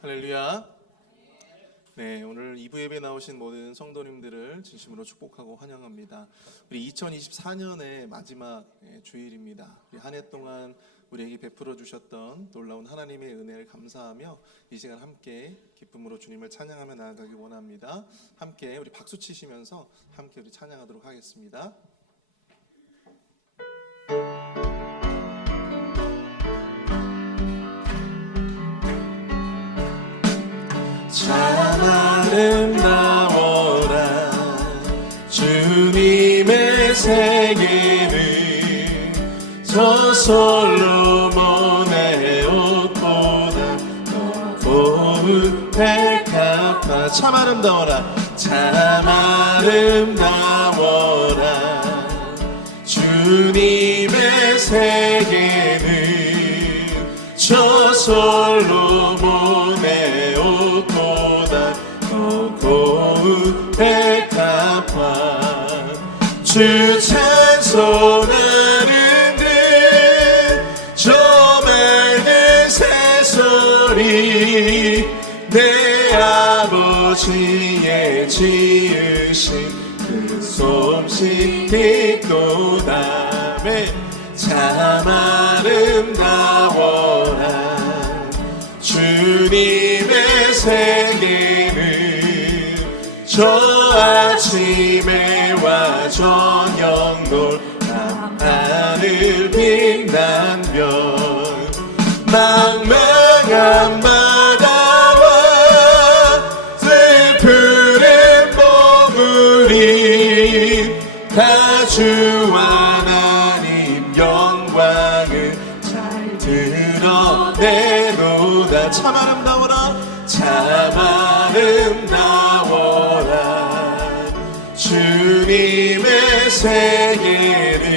할렐루야. 네, 오늘 2부 예배 나오신 모든 성도님들을 진심으로 축복하고 환영합니다. 우리 2024년의 마지막 주일입니다. 우리 한 해 동안 우리에게 베풀어 주셨던 놀라운 하나님의 은혜를 감사하며 이 시간 함께 기쁨으로 주님을 찬양하며 나아가기 원합니다. 함께 우리 박수 치시면서 함께 우리 찬양하도록 하겠습니다. 참 아름다워라 주님의 세계는 저 솔로몬의 옷보다 더 고운 백합화. 참 아름다워라 참 아름다워라 주님의 세계는 저 솔로몬의 옷보다 더 고운 백합화. 주 찬송하는 저 맑은 새소리 내 아버지의 지으신 그 솜씨 깊도다. 참 아름다워라 주님의 세계는 저 아침에와 저녁 노란 하늘 빛난 별 망망한 바다와 슬픈 보물이 다 주 하나님 영광을 잘 드러내도다. 참 아름다워라 참 아름다워라 주님의 세계는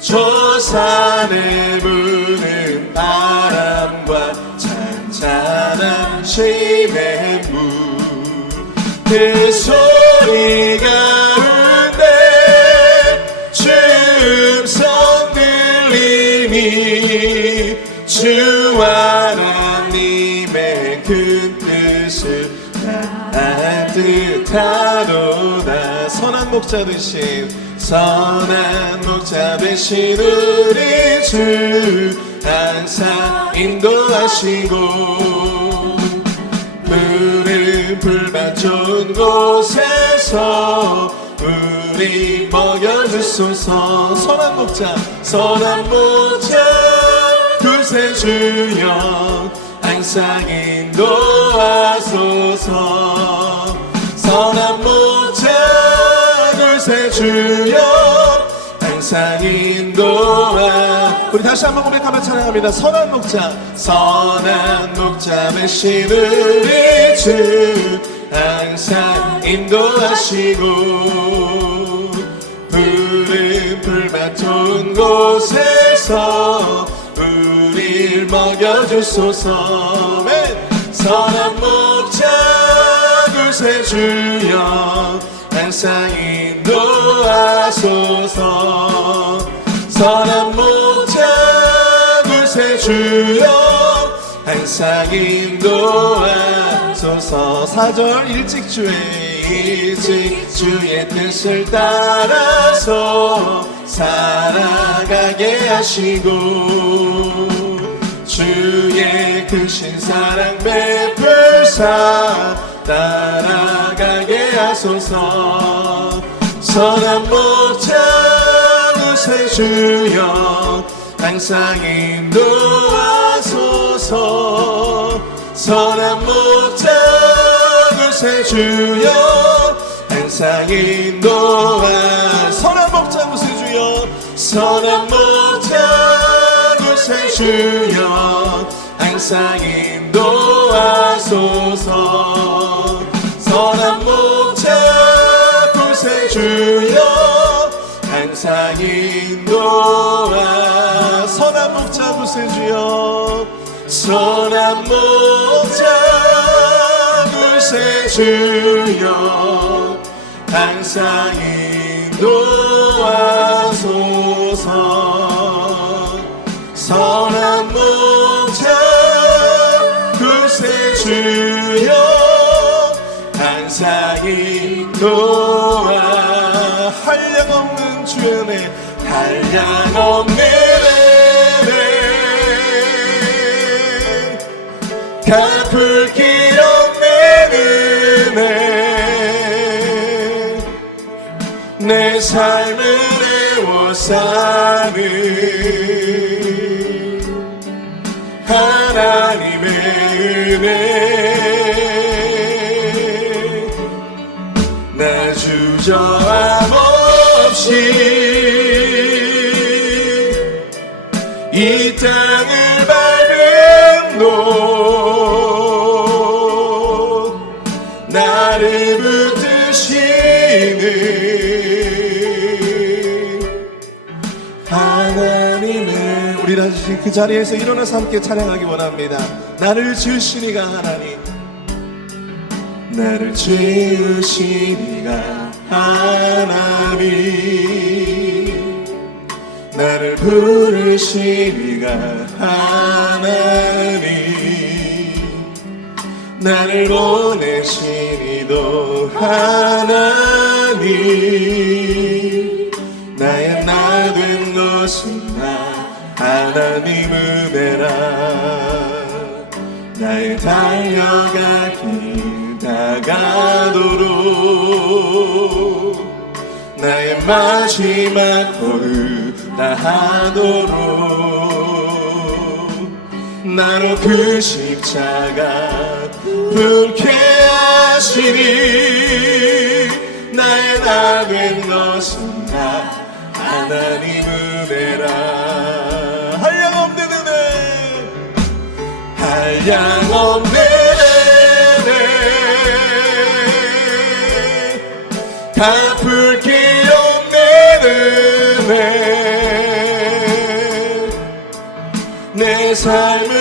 저 산에 부는 바람과 잔잔한 시냇물 그 소리 가운데 주 음성 들리니 주 하나님의 그 뜻을 따뜻하도다. 선한 목자 되신 우리 주 항상 인도하시고 푸른 풀밭 좋은 곳에서 우리 먹여주소서. 선한 목자 구세주여 항상 인도하소서. 선한 목자 구세주여 항상 인도하. 우리 다시 한번 고백하며 찬양합니다. 선한 목자 되신 우리 주 항상 인도하시고 푸른 풀밭 좋은 곳에서 우릴 먹여주소서. 선한 목자 구세주여 항상 인도하소서. 선한 목자 구세주여 항상 인도하소서. 4절 일찍 주의 뜻을 따라서 살아가게 하시고 주의 크신 사랑 베풀사 따라가게 하소서. 선한 목자 구세주여 항상 인도하소서. 선한 목자 구세주여 항상 인도하. 선한 목자 구세주여 항상 인도하소서. 선한 목자 구세주여 항상 인도하. 선한 목자 구세주여 구세주여 항상 인도하소서. 선한 목자 동안 한량없는 주의 은혜, 한량없는 은혜, 갚을 길 없는 은혜, 내 삶을 애워싸는 하나님의 은혜, 나 주저함 없이 이 땅을 밟은 곳, 나를 붙드시는 하나님의, 우리 다시 그 자리에서 일어나서 함께 찬양하기 원합니다. 나를 지으시니가 하나님, 나를 지으시니가 하나님, 나를 부르시니가 하나님, 나를 보내시니도 하나님, 나의 나 된 것은 나 하나님 은혜라. 나의 달려가길 다가도록, 나의 마지막 걸음 다하도록, 나로 그 십자가 불쾌하시니, 나의 나 된 것은 나 하나님 은혜라. 한량없는 은혜, 한량없는 은혜, 갚을 길 없는 은혜, 내 삶을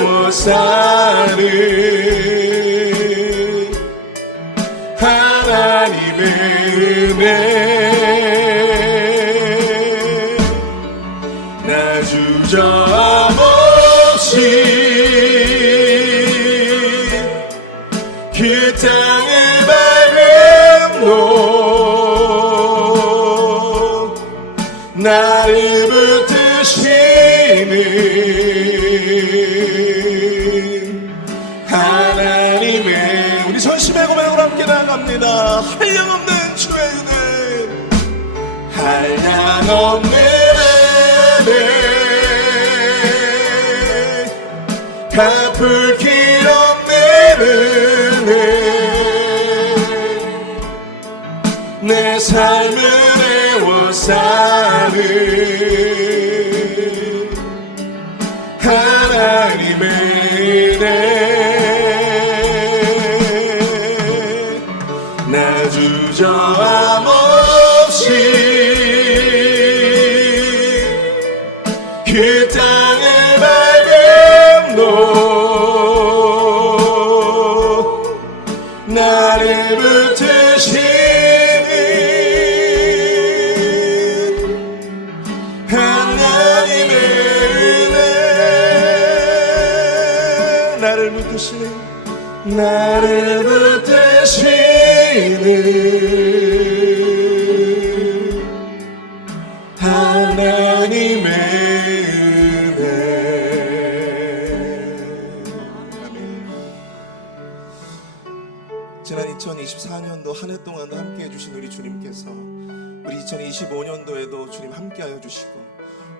애워싸는 하나님의 은혜, 나 주저함 없이 그 땅을 밟은 곳, 나를 붙드시는 하나님의, 우리 전심의 고백으로 함께 나갑니다. 한량없는 주의 은혜, 한량없는 은혜, 갚을 길 없는 은혜, 내 삶을 애워싸는 하나님의 은혜, 나 주저함 없이 그 땅을 밟은 곳, 나를 붙드시는 하나님의 은혜, 나를 붙드시는, 나를 붙드시는 하나님의 은혜. 아멘. 지난 2024년도 한 해 동안도 함께 해주신 우리 주님께서 우리 2025년도에도 주님 함께하여 주시고,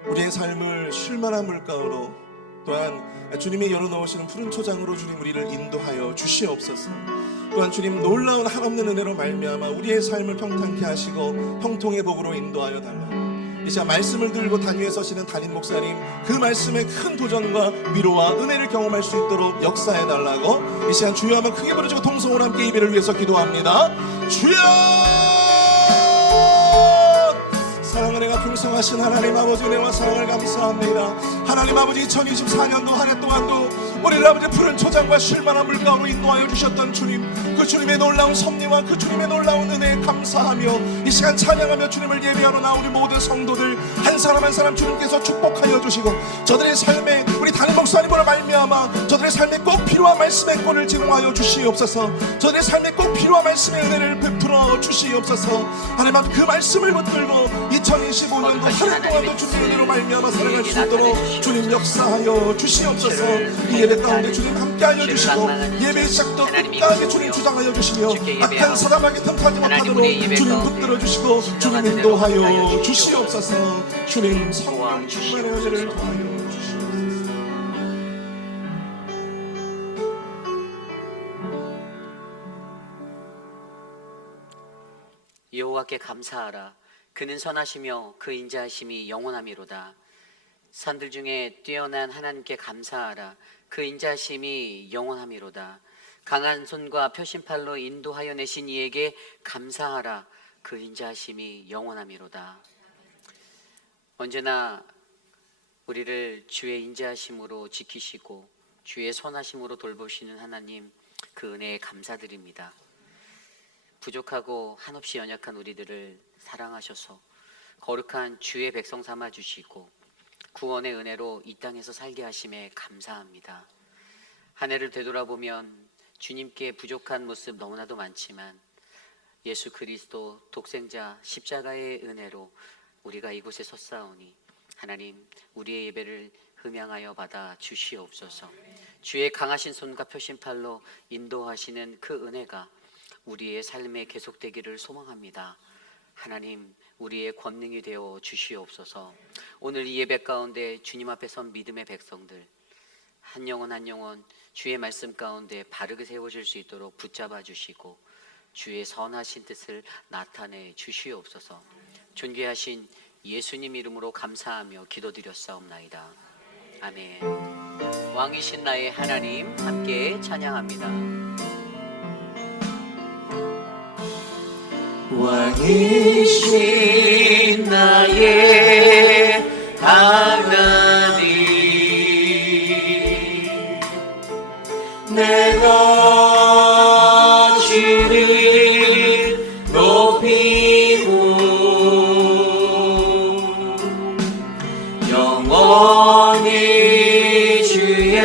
우리의 삶을 쉴만한 물가로, 또한 주님이 열어놓으시는 푸른 초장으로 주님 우리를 인도하여 주시옵소서. 또한 주님 놀라운 한없는 은혜로 말미암아 우리의 삶을 평탄케 하시고 형통의 복으로 인도하여 달라고, 이 시간 말씀을 들고 단위에 서시는 담임 목사님, 그 말씀의 큰 도전과 위로와 은혜를 경험할 수 있도록 역사해 달라고 이 시간 주여 한번 크게 부르시고 통성으로 함께 예배를 위해서 기도합니다. 주여! 사랑을 내가 풍성하신 하나님 아버지, 은혜와 사랑을 감사합니다. 하나님 아버지, 2024년도 한 해 동안도 우리를 아버지 푸른 초장과 쉴만한 물가로 인도하여 주셨던 주님, 그 주님의 놀라운 섭리와 그 주님의 놀라운 은혜에 감사하며 이 시간 찬양하며 주님을 예배하러 나온 우리 모든 성도들 한 사람 한 사람 주님께서 축복하여 주시고 저들의 삶에 우리 담임 목사님으로 말미암아 저들의 삶에 꼭 필요한 말씀의 꼴을 제공하여 주시옵소서. 저들의 삶에 꼭 필요한 말씀의 은혜를 베풀어 주시옵소서. 하나님 앞에 그 말씀을 붙들고 2025년도 한 해 동안도 주님의 은혜로 말미암아 살아갈 수 있도록 주님 역사하여 주시옵소서. 이 예배 가운데 주님 함께하여 주시고 예배 시작도 끝까지 주님 주장하여 주시며 악한 사람에게 틈타지 못하도록 주님 붙들어 주시고 주님 인도하여 주시옵소서. 주님 성령 충만의 은혜를 더하여 주시옵소서. 여호와께 감사하라. 그는 선하시며 그 인자하심이 영원하미로다. 산들 중에 뛰어난 하나님께 감사하라. 그 인자하심이 영원하미로다. 강한 손과 표심팔로 인도하여 내신 이에게 감사하라. 그 인자하심이 영원하미로다. 언제나 우리를 주의 인자하심으로 지키시고 주의 선하심으로 돌보시는 하나님, 그 은혜에 감사드립니다. 부족하고 한없이 연약한 우리들을 사랑하셔서 거룩한 주의 백성 삼아 주시고 구원의 은혜로 이 땅에서 살게 하심에 감사합니다. 한 해를 되돌아보면 주님께 부족한 모습 너무나도 많지만 예수 그리스도 독생자 십자가의 은혜로 우리가 이곳에 섰사오니 하나님, 우리의 예배를 흠양하여 받아 주시옵소서. 주의 강하신 손과 표심팔로 인도하시는 그 은혜가 우리의 삶에 계속되기를 소망합니다. 하나님, 우리의 권능이 되어 주시옵소서. 오늘 이 예배 가운데 주님 앞에 선 믿음의 백성들 한 영혼 한 영혼 주의 말씀 가운데 바르게 세워질 수 있도록 붙잡아 주시고 주의 선하신 뜻을 나타내 주시옵소서. 존귀하신 예수님 이름으로 감사하며 기도드렸사옵나이다. 아멘. 왕이신 나의 하나님, 함께 찬양합니다. 왕이신 나의 하나님, 내가 주를 높이고 영원히 주의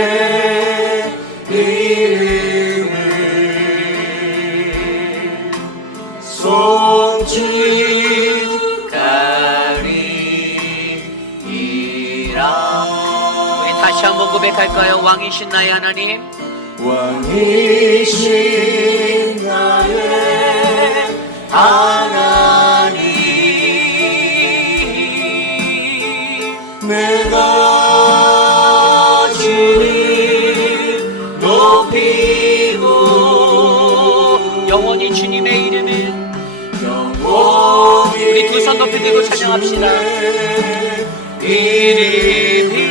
이름을 우리 다시 한번 고백할까요? 왕이신 나의 하나님, 왕이신 나의 하나님, 내가 주를 높이고 영원히 주님의 이름을 영원히 우리 두 손 높이 들고 찬양합시다. 이름이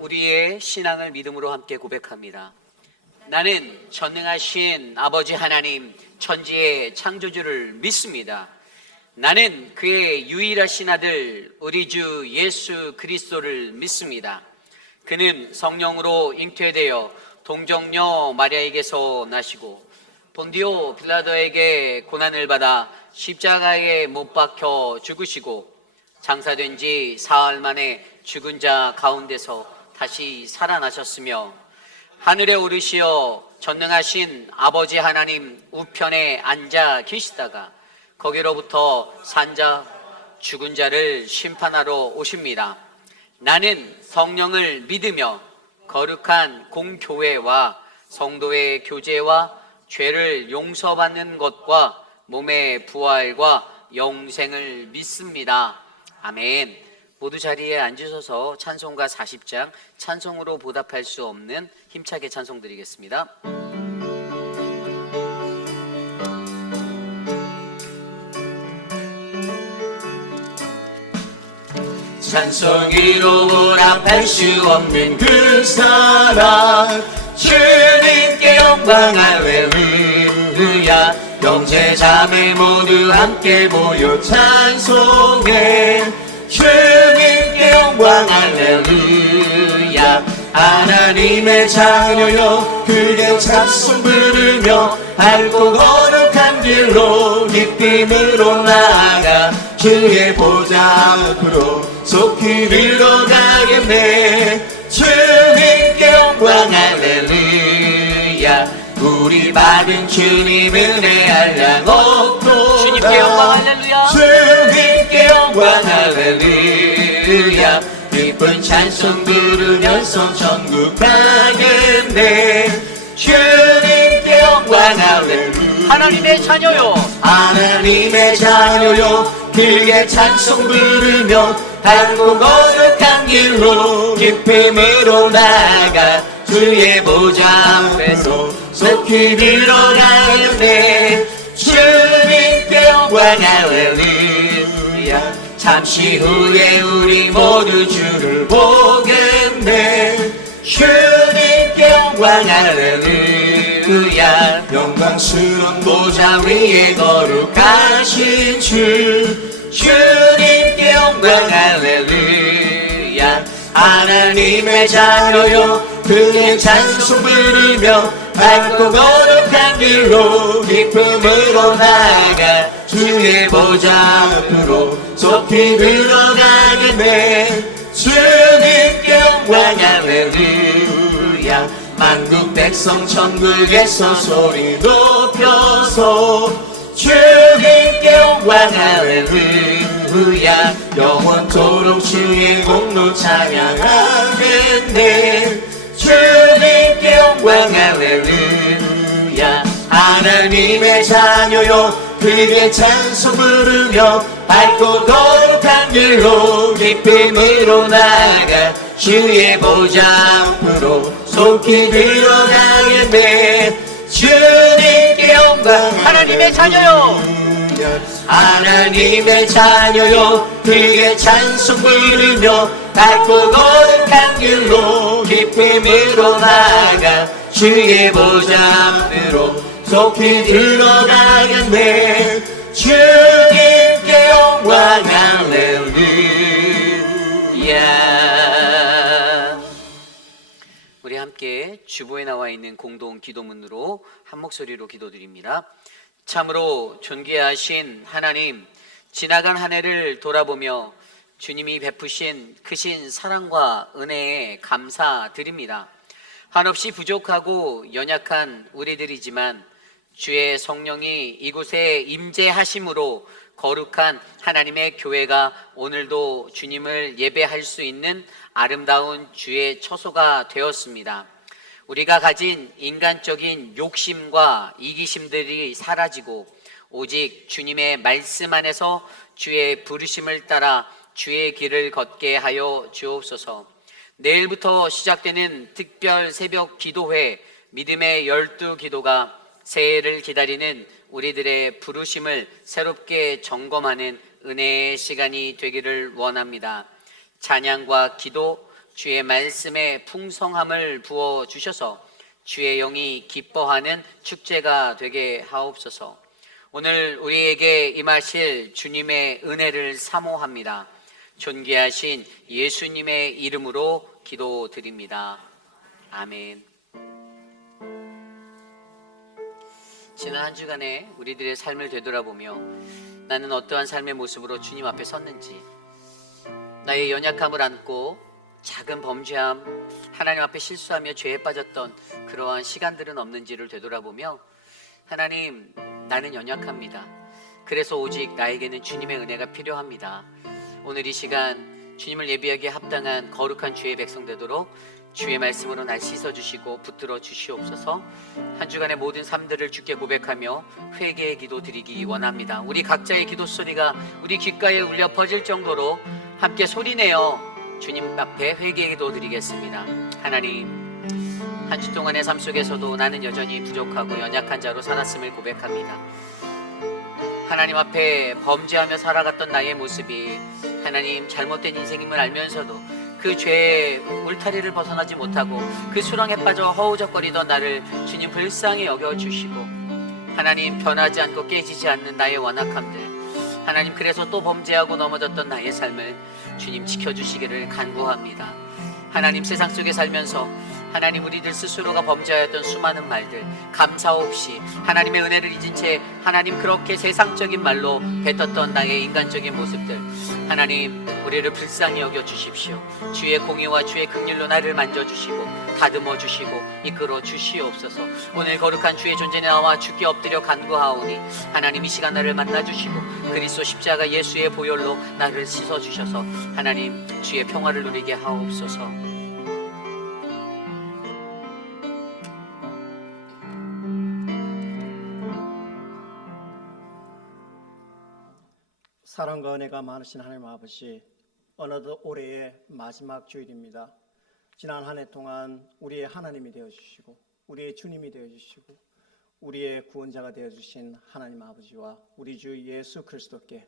우리의 신앙을 믿음으로 함께 고백합니다. 나는 전능하신 아버지 하나님, 천지의 창조주를 믿습니다. 나는 그의 유일하신 아들 우리 주 예수 그리스도를 믿습니다. 그는 성령으로 잉태되어 동정녀 마리아에게서 나시고 본디오 빌라도에게 고난을 받아 십자가에 못 박혀 죽으시고 장사된 지 사흘 만에 죽은 자 가운데서 다시 살아나셨으며 하늘에 오르시어 전능하신 아버지 하나님 우편에 앉아 계시다가 거기로부터 산자 죽은 자를 심판하러 오십니다. 나는 성령을 믿으며 거룩한 공교회와 성도의 교제와 죄를 용서받는 것과 몸의 부활과 영생을 믿습니다. 아멘. 모두 자리에 앉으셔서 찬송가 40장 찬송으로 보답할 수 없는 힘차게 찬송 드리겠습니다. 찬송이로 보답할 수 없는 그 사랑, 주님께 주님께 영광 할렐루야. 형제 자매 모두 함께 모여 찬송해. 주님께 영광 할렐루야. 하나님의 자녀여 크게 찬송 부르며 밝고 거룩한 길로 기쁨으로 나아가 주의 보좌 앞으로 속히 들어가겠네. 주님께 영광 할렐루야. 우리 받은 주님 은혜 한량 없도다. 주님께 영광 할렐루야. 주님께 영광 할렐루야. 기쁜 찬송 부르면서 천국 가겠네. 주님께 영광 할렐루야. 하나님의 자녀요, 하나님의 자녀요 크게 찬송 부르며 밝고 거룩한 길로 기쁨으로 나아가 주의 보좌 앞에서 속히 들어가겠네. 주님께 영광 할렐루야. 잠시 후에 우리 모두 주를 보겠네. 주님께 영광 할렐루야. 영광스러운 보좌 위에 거룩하신 주. 주님께 영광 할렐루야. 하나님의 자녀요 크게 찬송 부르며 밝고 거룩한 길로 기쁨으로 나아가 주의 보좌 앞으로 속히 들어가겠네. 주님께 영광 할렐루야. 만국 백성 천국에서 소리 높여서 주님께 영광 할렐루야. 영원토록 주의 공로 찬양하겠네. 주님께 영광 할렐루야. 하나님의 자녀요 크게 찬송 부르며 밝고 거룩한 길로 기쁨으로 나아가 주의 보좌 앞으로 속히 들어가겠네. 주님께 영광 하나님의 자녀요, 하나님의 자녀요 크게 찬송 부르며 밝고 거룩한 길로 기쁨으로 나아가 주의 보좌 앞으로 속히 들어가겠네. 주님께 영광 할렐루야. 우리 함께 주보에 나와 있는 공동 기도문으로 한 목소리로 기도드립니다. 참으로 존귀하신 하나님, 지나간 한 해를 돌아보며 주님이 베푸신 크신 사랑과 은혜에 감사드립니다. 한없이 부족하고 연약한 우리들이지만 주의 성령이 이곳에 임재하심으로 거룩한 하나님의 교회가 오늘도 주님을 예배할 수 있는 아름다운 주의 처소가 되었습니다. 우리가 가진 인간적인 욕심과 이기심들이 사라지고 오직 주님의 말씀 안에서 주의 부르심을 따라 주의 길을 걷게 하여 주옵소서. 내일부터 시작되는 특별 새벽 기도회 믿음의 12기도가 새해를 기다리는 우리들의 부르심을 새롭게 점검하는 은혜의 시간이 되기를 원합니다. 찬양과 기도, 주의 말씀에 풍성함을 부어 주셔서 주의 영이 기뻐하는 축제가 되게 하옵소서. 오늘 우리에게 임하실 주님의 은혜를 사모합니다. 존귀하신 예수님의 이름으로 기도드립니다. 아멘. 지난 한 주간에 우리들의 삶을 되돌아보며 나는 어떠한 삶의 모습으로 주님 앞에 섰는지, 나의 연약함을 안고 작은 범죄함, 하나님 앞에 실수하며 죄에 빠졌던 그러한 시간들은 없는지를 되돌아보며 하나님, 나는 연약합니다. 그래서 오직 나에게는 주님의 은혜가 필요합니다. 오늘 이 시간 주님을 예배하기에 합당한 거룩한 주의 백성 되도록 주의 말씀으로 날 씻어주시고 붙들어 주시옵소서. 한 주간의 모든 삶들을 주께 고백하며 회개의 기도 드리기 원합니다. 우리 각자의 기도 소리가 우리 귓가에 울려 퍼질 정도로 함께 소리내어 주님 앞에 회개의 기도 드리겠습니다. 하나님, 한 주 동안의 삶 속에서도 나는 여전히 부족하고 연약한 자로 살았음을 고백합니다. 하나님 앞에 범죄하며 살아갔던 나의 모습이 하나님 잘못된 인생임을 알면서도 그 죄의 울타리를 벗어나지 못하고 그 수렁에 빠져 허우적거리던 나를 주님 불쌍히 여겨주시고, 하나님 변하지 않고 깨지지 않는 나의 완악함들, 하나님 그래서 또 범죄하고 넘어졌던 나의 삶을 주님 지켜주시기를 간구합니다. 하나님 세상 속에 살면서 하나님 우리들 스스로가 범죄하였던 수많은 말들 감사 없이 하나님의 은혜를 잊은 채 하나님 그렇게 세상적인 말로 뱉었던 나의 인간적인 모습들, 하나님 우리를 불쌍히 여겨주십시오. 주의 공의와 주의 긍휼로 나를 만져주시고 다듬어 주시고 이끌어 주시옵소서. 오늘 거룩한 주의 존재에 나와 주께 엎드려 간구하오니 하나님 이 시간 나를 만나주시고 그리스도 십자가 예수의 보혈로 나를 씻어주셔서 하나님 주의 평화를 누리게 하옵소서. 사랑과 은혜가 많으신 하나님 아버지, 어느덧 올해의 마지막 주일입니다. 지난 한 해 동안 우리의 하나님이 되어주시고 우리의 주님이 되어주시고 우리의 구원자가 되어주신 하나님 아버지와 우리 주 예수 그리스도께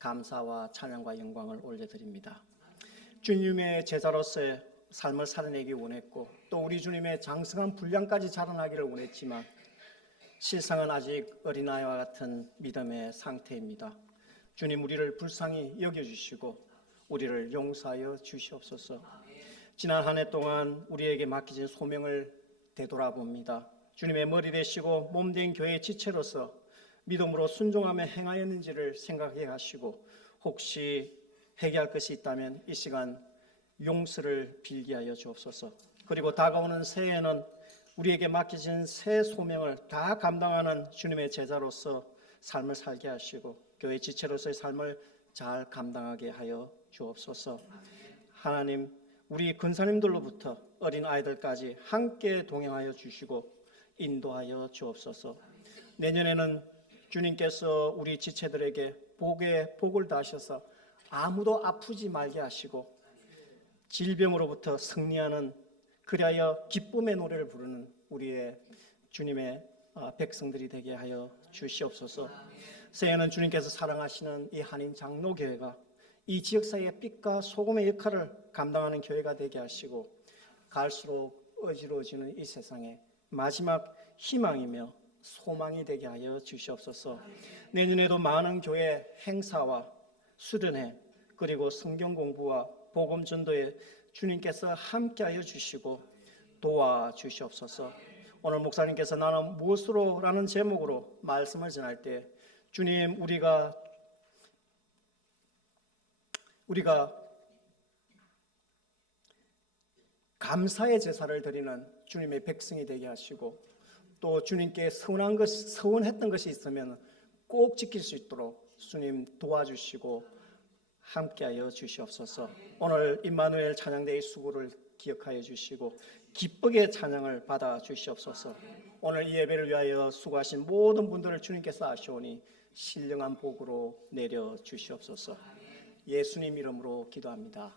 감사와 찬양과 영광을 올려드립니다. 주님의 제자로서의 삶을 살아내기 원했고 또 우리 주님의 장성한 분량까지 자라나기를 원했지만 실상은 아직 어린아이와 같은 믿음의 상태입니다. 주님 우리를 불쌍히 여겨주시고 우리를 용서하여 주시옵소서. 지난 한 해 동안 우리에게 맡겨진 소명을 되돌아봅니다. 주님의 머리 되시고 몸된 교회의 지체로서 믿음으로 순종하며 행하였는지를 생각해 하시고 혹시 회개할 것이 있다면 이 시간 용서를 빌게 하여 주옵소서. 그리고 다가오는 새해에는 우리에게 맡겨진 새 소명을 다 감당하는 주님의 제자로서 삶을 살게 하시고 교회 지체로서의 삶을 잘 감당하게 하여 주옵소서. 하나님 우리 근사님들로부터 어린 아이들까지 함께 동행하여 주시고 인도하여 주옵소서. 내년에는 주님께서 우리 지체들에게 복을 다하셔서 아무도 아프지 말게 하시고 질병으로부터 승리하는, 그리하여 기쁨의 노래를 부르는 우리의 주님의 백성들이 되게 하여 주시옵소서. 새해는 주님께서 사랑하시는 이 한인 장로교회가 이 지역사회의 빛과 소금의 역할을 감당하는 교회가 되게 하시고 갈수록 어지러워지는 이 세상에 마지막 희망이며 소망이 되게 하여 주시옵소서. 내년에도 많은 교회 행사와 수련회 그리고 성경 공부와 복음 전도에 주님께서 함께하여 주시고 도와주시옵소서. 오늘 목사님께서 나는 무엇으로 라는 제목으로 말씀을 전할 때 주님 우리가 감사의 제사를 드리는 주님의 백성이 되게 하시고 또 주님께 서운했던 것이 있으면 꼭 지킬 수 있도록 주님 도와주시고 함께하여 주시옵소서. 오늘 임마누엘 찬양대의 수고를 기억하여 주시고 기쁘게 찬양을 받아 주시옵소서. 오늘 이 예배를 위하여 수고하신 모든 분들을 주님께서 아시오니 신령한 복으로 내려 주시옵소서. 예수님 이름으로 기도합니다.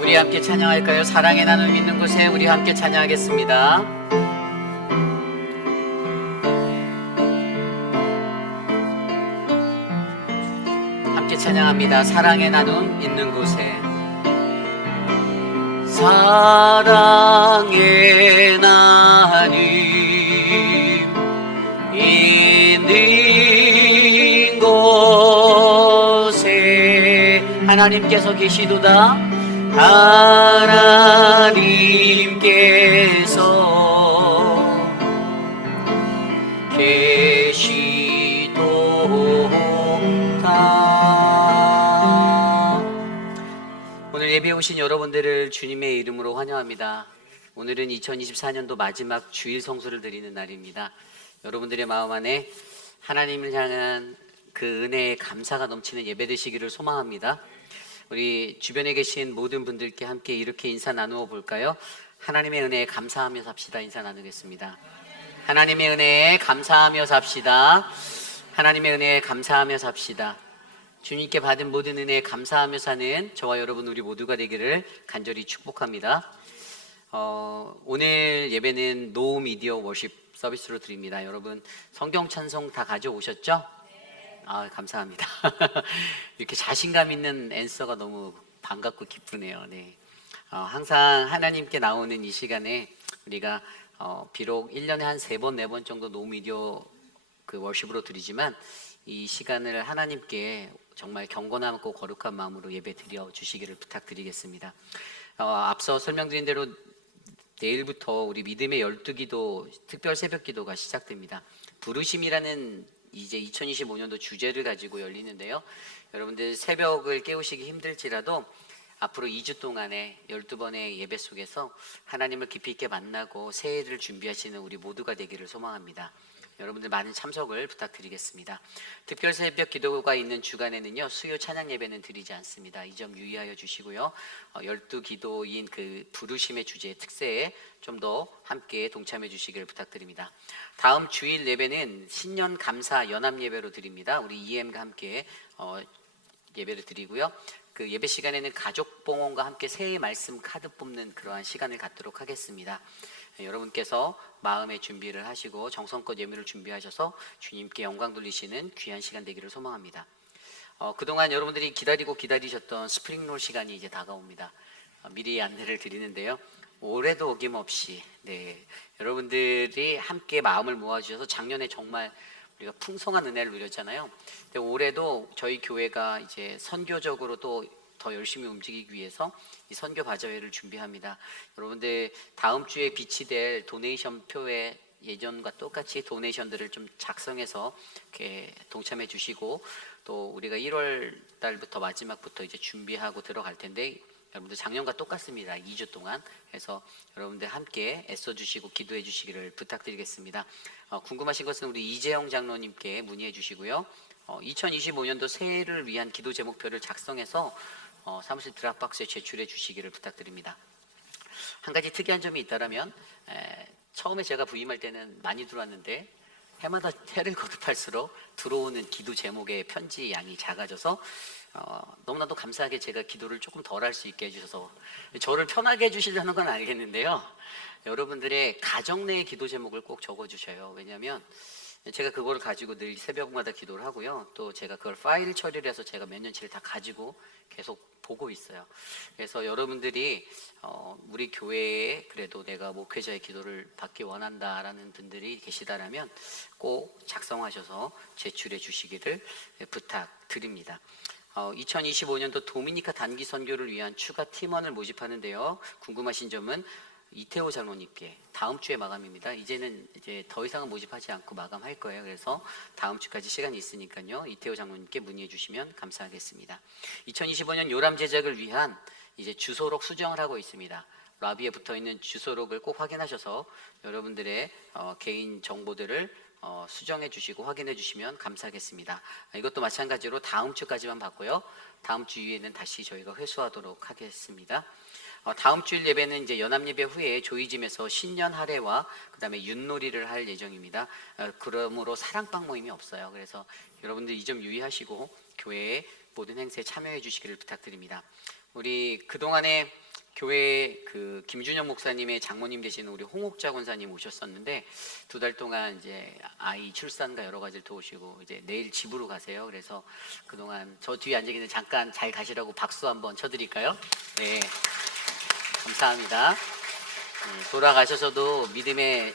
우리 함께 찬양할까요? 사랑의 나눔 있는 곳에 우리 함께 찬양하겠습니다. 함께 찬양합니다. 사랑의 나눔 있는 곳에. 사랑의 나눔 있는 곳에 하나님께서 계시도다. 하나님께서 계시도다. 오늘 예배에 오신 여러분들을 주님의 이름으로 환영합니다. 오늘은 2024년도 마지막 주일 성수를 드리는 날입니다. 여러분들의 마음 안에 하나님을 향한 그 은혜의 감사가 넘치는 예배 되시기를 소망합니다. 우리 주변에 계신 모든 분들께 함께 이렇게 인사 나누어 볼까요? 하나님의 은혜에 감사하며 삽시다. 인사 나누겠습니다. 하나님의 은혜에 감사하며 삽시다. 하나님의 은혜에 감사하며 삽시다. 주님께 받은 모든 은혜에 감사하며 사는 저와 여러분 우리 모두가 되기를 간절히 축복합니다. 오늘 예배는 노 미디어 워십 서비스로 드립니다. 여러분 성경 찬송 다 가져오셨죠? 감사합니다. 이렇게 자신감 있는 앤서가 너무 반갑고 기쁘네요. 네. 항상 하나님께 나오는 이 시간에 우리가 비록 1년에 한 3번, 4번 정도 노미디어 그 워십으로 드리지만 이 시간을 하나님께 정말 경건하고 거룩한 마음으로 예배 드려 주시기를 부탁드리겠습니다. 앞서 설명드린 대로 내일부터 우리 믿음의 12기도 특별 새벽 기도가 시작됩니다. 부르심이라는 이제 2025년도 주제를 가지고 열리는데요. 여러분들 새벽을 깨우시기 힘들지라도 앞으로 2주 동안에 12번의 예배 속에서 하나님을 깊이 있게 만나고 새해를 준비하시는 우리 모두가 되기를 소망합니다. 여러분들 많은 참석을 부탁드리겠습니다. 특별 새벽 기도가 있는 주간에는요, 수요 찬양 예배는 드리지 않습니다. 이 점 유의하여 주시고요. 12기도인 그 부르심의 주제 특세에 좀 더 함께 동참해 주시기를 부탁드립니다. 다음 주일 예배는 신년 감사 연합 예배로 드립니다. 우리 EM과 함께 예배를 드리고요. 그 예배 시간에는 가족 봉헌과 함께 새해 말씀 카드 뽑는 그러한 시간을 갖도록 하겠습니다. 여러분께서 마음의 준비를 하시고 정성껏 예물을 준비하셔서 주님께 영광 돌리시는 귀한 시간 되기를 소망합니다. 그동안 여러분들이 기다리셨던 스프링롤 시간이 이제 다가옵니다. 미리 안내를 드리는데요. 올해도 어김없이 여러분들이 함께 마음을 모아주셔서 작년에 정말 우리가 풍성한 은혜를 누렸잖아요. 근데 올해도 저희 교회가 이제 선교적으로 또 더 열심히 움직이기 위해서 이 선교 바자회를 준비합니다. 여러분들 다음 주에 비치될 도네이션 표에 예전과 똑같이 도네이션들을 좀 작성해서 이렇게 동참해 주시고 또 우리가 1월 달부터 마지막부터 이제 준비하고 들어갈 텐데 여러분들 작년과 똑같습니다. 2주 동안 해서 여러분들 함께 애써 주시고 기도해 주시기를 부탁드리겠습니다. 궁금하신 것은 우리 이재영 장로님께 문의해 주시고요. 2025년도 새해를 위한 기도 제목표를 작성해서 사무실 드랍박스에 제출해 주시기를 부탁드립니다. 한 가지 특이한 점이 있다면 처음에 제가 부임할 때는 많이 들어왔는데 해마다 해를 거듭할수록 들어오는 기도 제목의 편지 양이 작아져서 너무나도 감사하게 제가 기도를 조금 덜 할 수 있게 해주셔서 저를 편하게 해주시려는 건 알겠는데요. 여러분들의 가정 내의 기도 제목을 꼭 적어주셔요. 왜냐하면 제가 그걸 가지고 늘 새벽마다 기도를 하고요. 또 제가 그걸 파일 처리를 해서 제가 몇 년치를 다 가지고 계속 보고 있어요. 그래서 여러분들이 우리 교회에 그래도 내가 목회자의 기도를 받기 원한다라는 분들이 계시다라면 꼭 작성하셔서 제출해 주시기를 부탁드립니다. 2025년도 도미니카 단기 선교를 위한 추가 팀원을 모집하는데요. 궁금하신 점은 이태호 장로님께 다음 주에 마감입니다. 이제는 이제 더 이상은 모집하지 않고 마감할 거예요. 그래서 다음 주까지 시간이 있으니까요. 이태호 장로님께 문의해 주시면 감사하겠습니다. 2025년 요람 제작을 위한 이제 주소록 수정을 하고 있습니다. 라비에 붙어 있는 주소록을 꼭 확인하셔서 여러분들의 개인 정보들을 수정해 주시고 확인해 주시면 감사하겠습니다. 이것도 마찬가지로 다음 주까지만 받고요. 다음 주 이후에는 다시 저희가 회수하도록 하겠습니다. 다음 주일 예배는 이제 연합예배 후에 조이짐에서 신년 할애와 그다음에 윷놀이를 할 예정입니다. 그러므로 사랑방 모임이 없어요. 그래서 여러분들 이 점 유의하시고 교회의 모든 행사에 참여해 주시기를 부탁드립니다. 우리 그동안에 교회 그 김준영 목사님의 장모님 되시는 우리 홍옥자 권사님 오셨었는데 2달 동안 이제 아이 출산과 여러 가지를 도우시고 이제 내일 집으로 가세요. 그래서 그동안 저 뒤에 앉아 계시는 잠깐 잘 가시라고 박수 한번 쳐드릴까요? 네. 감사합니다. 돌아가셔서도 믿음의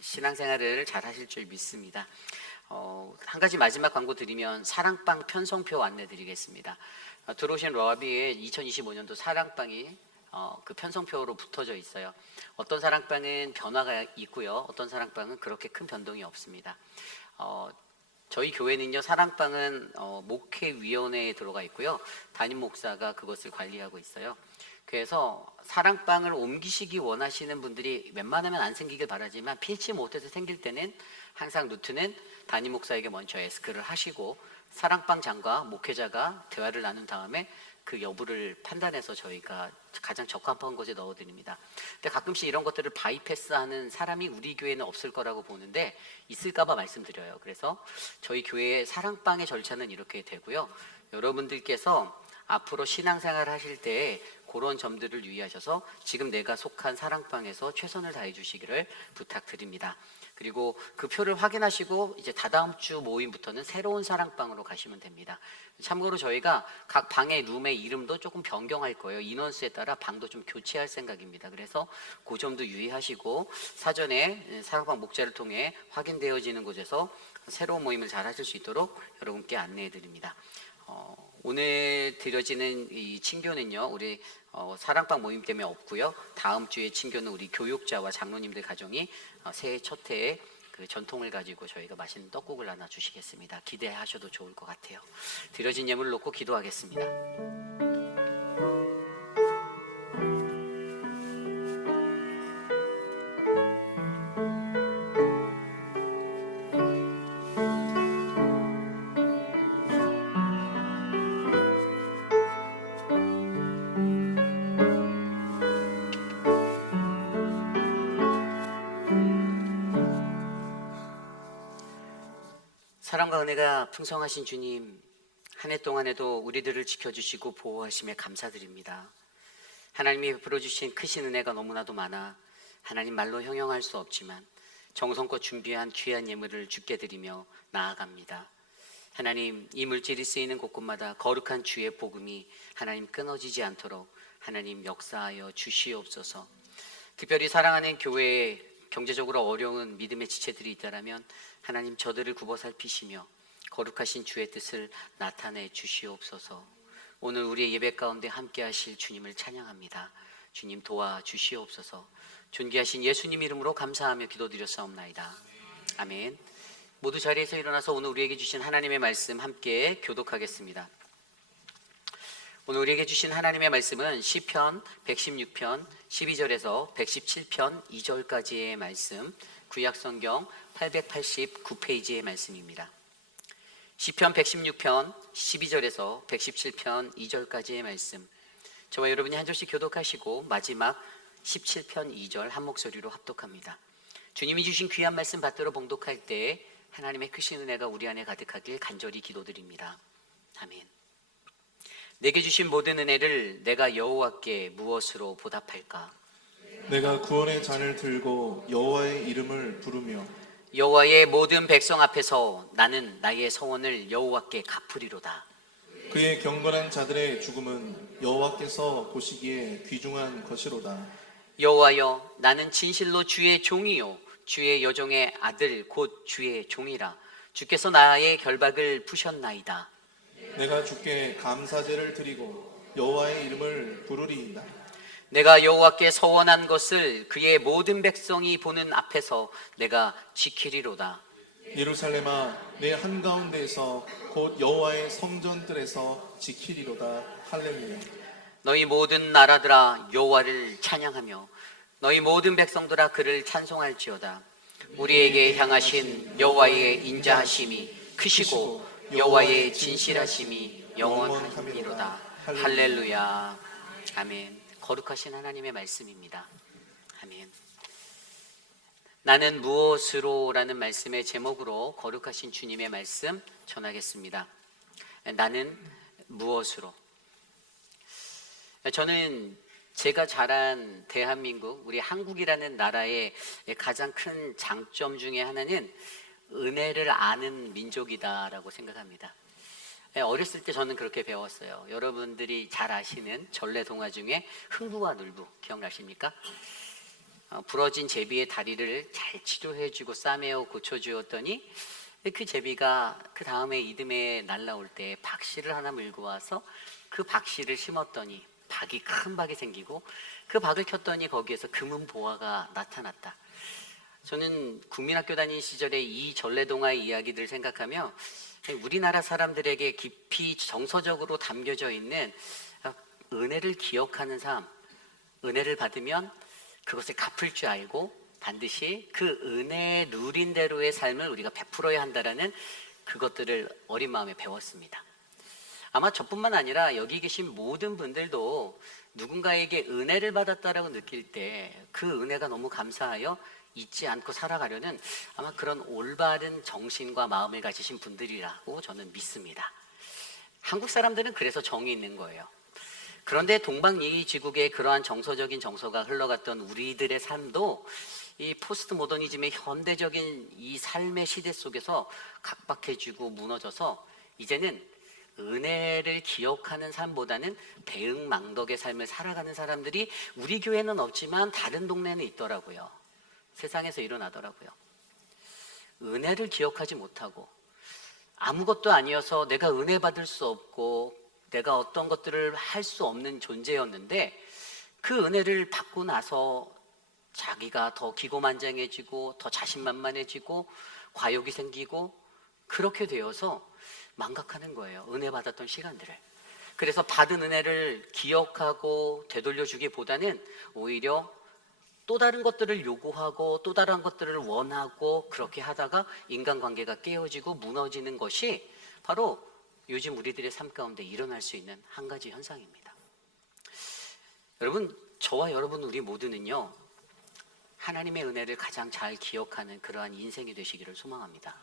신앙생활을 잘 하실 줄 믿습니다. 한 가지 마지막 광고 드리면 사랑방 편성표 안내 드리겠습니다. 들어오신 러비에 2025년도 사랑방이 그 편성표로 붙어져 있어요. 어떤 사랑방은 변화가 있고요. 어떤 사랑방은 그렇게 큰 변동이 없습니다. 저희 교회는요, 사랑방은 목회위원회에 들어가 있고요. 담임 목사가 그것을 관리하고 있어요. 그래서 사랑방을 옮기시기 원하시는 분들이 웬만하면 안 생기길 바라지만 필치 못해서 생길 때는 항상 루트는 담임 목사에게 먼저 에스크를 하시고 사랑방장과 목회자가 대화를 나눈 다음에 그 여부를 판단해서 저희가 가장 적합한 곳에 넣어드립니다. 근데 가끔씩 이런 것들을 바이패스하는 사람이 우리 교회는 없을 거라고 보는데 있을까봐 말씀드려요. 그래서 저희 교회의 사랑방의 절차는 이렇게 되고요. 여러분들께서 앞으로 신앙생활 하실 때 그런 점들을 유의하셔서 지금 내가 속한 사랑방에서 최선을 다해 주시기를 부탁드립니다. 그리고 그 표를 확인하시고 이제 다다음 주 모임부터는 새로운 사랑방으로 가시면 됩니다. 참고로 저희가 각 방의 룸의 이름도 조금 변경할 거예요. 인원수에 따라 방도 좀 교체할 생각입니다. 그래서 그 점도 유의하시고 사전에 사랑방 목자를 통해 확인되어지는 곳에서 새로운 모임을 잘 하실 수 있도록 여러분께 안내해 드립니다. 오늘 드려지는 이 친교는요, 우리 사랑방 모임 때문에 없고요. 다음 주에 친교는 우리 교육자와 장로님들 가정이 새해 첫 해에 그 전통을 가지고 저희가 맛있는 떡국을 나눠 주시겠습니다. 기대하셔도 좋을 것 같아요. 드려진 예물을 놓고 기도하겠습니다. 사랑과 은혜가 풍성하신 주님, 한 해 동안에도 우리들을 지켜주시고 보호하심에 감사드립니다. 하나님이 베풀어 주신 크신 은혜가 너무나도 많아 하나님 말로 형용할 수 없지만 정성껏 준비한 귀한 예물을 주께 드리며 나아갑니다. 하나님, 이 물질이 쓰이는 곳곳마다 거룩한 주의 복음이 하나님 끊어지지 않도록 하나님 역사하여 주시옵소서. 특별히 사랑하는 교회에 경제적으로 어려운 믿음의 지체들이 있다라면 하나님 저들을 굽어 살피시며 거룩하신 주의 뜻을 나타내 주시옵소서. 오늘 우리의 예배 가운데 함께 하실 주님을 찬양합니다. 주님 도와주시옵소서. 존귀하신 예수님 이름으로 감사하며 기도드렸사옵나이다. 아멘. 모두 자리에서 일어나서 오늘 우리에게 주신 하나님의 말씀 함께 교독하겠습니다. 오늘 우리에게 주신 하나님의 말씀은 시편 116편 12절에서 117편 2절까지의 말씀, 구약성경 889페이지의 말씀입니다. 시편 116편 12절에서 117편 2절까지의 말씀, 저와 여러분이 한 절씩 교독하시고 마지막 17편 2절 한 목소리로 합독합니다. 주님이 주신 귀한 말씀 받들어 봉독할 때 하나님의 크신 은혜가 우리 안에 가득하길 간절히 기도드립니다. 아멘. 내게 주신 모든 은혜를 내가 여호와께 무엇으로 보답할까? 내가 구원의 잔을 들고 여호와의 이름을 부르며 여호와의 모든 백성 앞에서 나는 나의 성원을 여호와께 갚으리로다. 그의 경건한 자들의 죽음은 여호와께서 보시기에 귀중한 것이로다. 여호와여, 나는 진실로 주의 종이요 주의 여종의 아들 곧 주의 종이라. 주께서 나의 결박을 푸셨나이다. 내가 주께 감사제를 드리고 여호와의 이름을 부르리이다. 내가 여호와께 서원한 것을 그의 모든 백성이 보는 앞에서 내가 지키리로다. 예루살렘아, 내 한가운데에서 곧 여호와의 성전들에서 지키리로다. 할렐루야. 너희 모든 나라들아 여호와를 찬양하며 너희 모든 백성들아 그를 찬송할지어다. 우리에게 향하신 여호와의 인자하심이 크시고 여호와의 진실하심이 영원하니로다. 할렐루야. 아멘. 거룩하신 하나님의 말씀입니다. 아멘. 나는 무엇으로라는 말씀의 제목으로 거룩하신 주님의 말씀 전하겠습니다. 나는 무엇으로. 저는 제가 자란 대한민국, 우리 한국이라는 나라의 가장 큰 장점 중에 하나는 은혜를 아는 민족이다라고 생각합니다. 어렸을 때 저는 그렇게 배웠어요. 여러분들이 잘 아시는 전래동화 중에 흥부와 놀부 기억나십니까? 부러진 제비의 다리를 잘 치료해주고 싸매어 고쳐주었더니 그 제비가 그 다음에 이듬해 날라올 때 박씨를 하나 물고 와서 그 박씨를 심었더니 큰 박이 생기고 그 박을 켰더니 거기에서 금은보화가 나타났다. 저는 국민학교 다니는 시절에 이 전래동화의 이야기들을 생각하며 우리나라 사람들에게 깊이 정서적으로 담겨져 있는 은혜를 기억하는 삶, 은혜를 받으면 그것을 갚을 줄 알고 반드시 그 은혜에 누린 대로의 삶을 우리가 베풀어야 한다라는 그것들을 어린 마음에 배웠습니다. 아마 저뿐만 아니라 여기 계신 모든 분들도 누군가에게 은혜를 받았다라고 느낄 때 그 은혜가 너무 감사하여 잊지 않고 살아가려는 아마 그런 올바른 정신과 마음을 가지신 분들이라고 저는 믿습니다. 한국 사람들은 그래서 정이 있는 거예요. 그런데 동방예의지국의 그러한 정서적인 정서가 흘러갔던 우리들의 삶도 이 포스트 모더니즘의 현대적인 이 삶의 시대 속에서 각박해지고 무너져서 이제는 은혜를 기억하는 삶보다는 대응망덕의 삶을 살아가는 사람들이 우리 교회는 없지만 다른 동네는 있더라고요. 세상에서 일어나더라고요. 은혜를 기억하지 못하고 아무것도 아니어서 내가 은혜 받을 수 없고 내가 어떤 것들을 할 수 없는 존재였는데 그 은혜를 받고 나서 자기가 더 기고만장해지고 더 자신만만해지고 과욕이 생기고 그렇게 되어서 망각하는 거예요. 은혜 받았던 시간들을. 그래서 받은 은혜를 기억하고 되돌려주기보다는 오히려 또 다른 것들을 요구하고 또 다른 것들을 원하고 그렇게 하다가 인간관계가 깨어지고 무너지는 것이 바로 요즘 우리들의 삶 가운데 일어날 수 있는 한 가지 현상입니다. 여러분, 저와 여러분 우리 모두는요 하나님의 은혜를 가장 잘 기억하는 그러한 인생이 되시기를 소망합니다.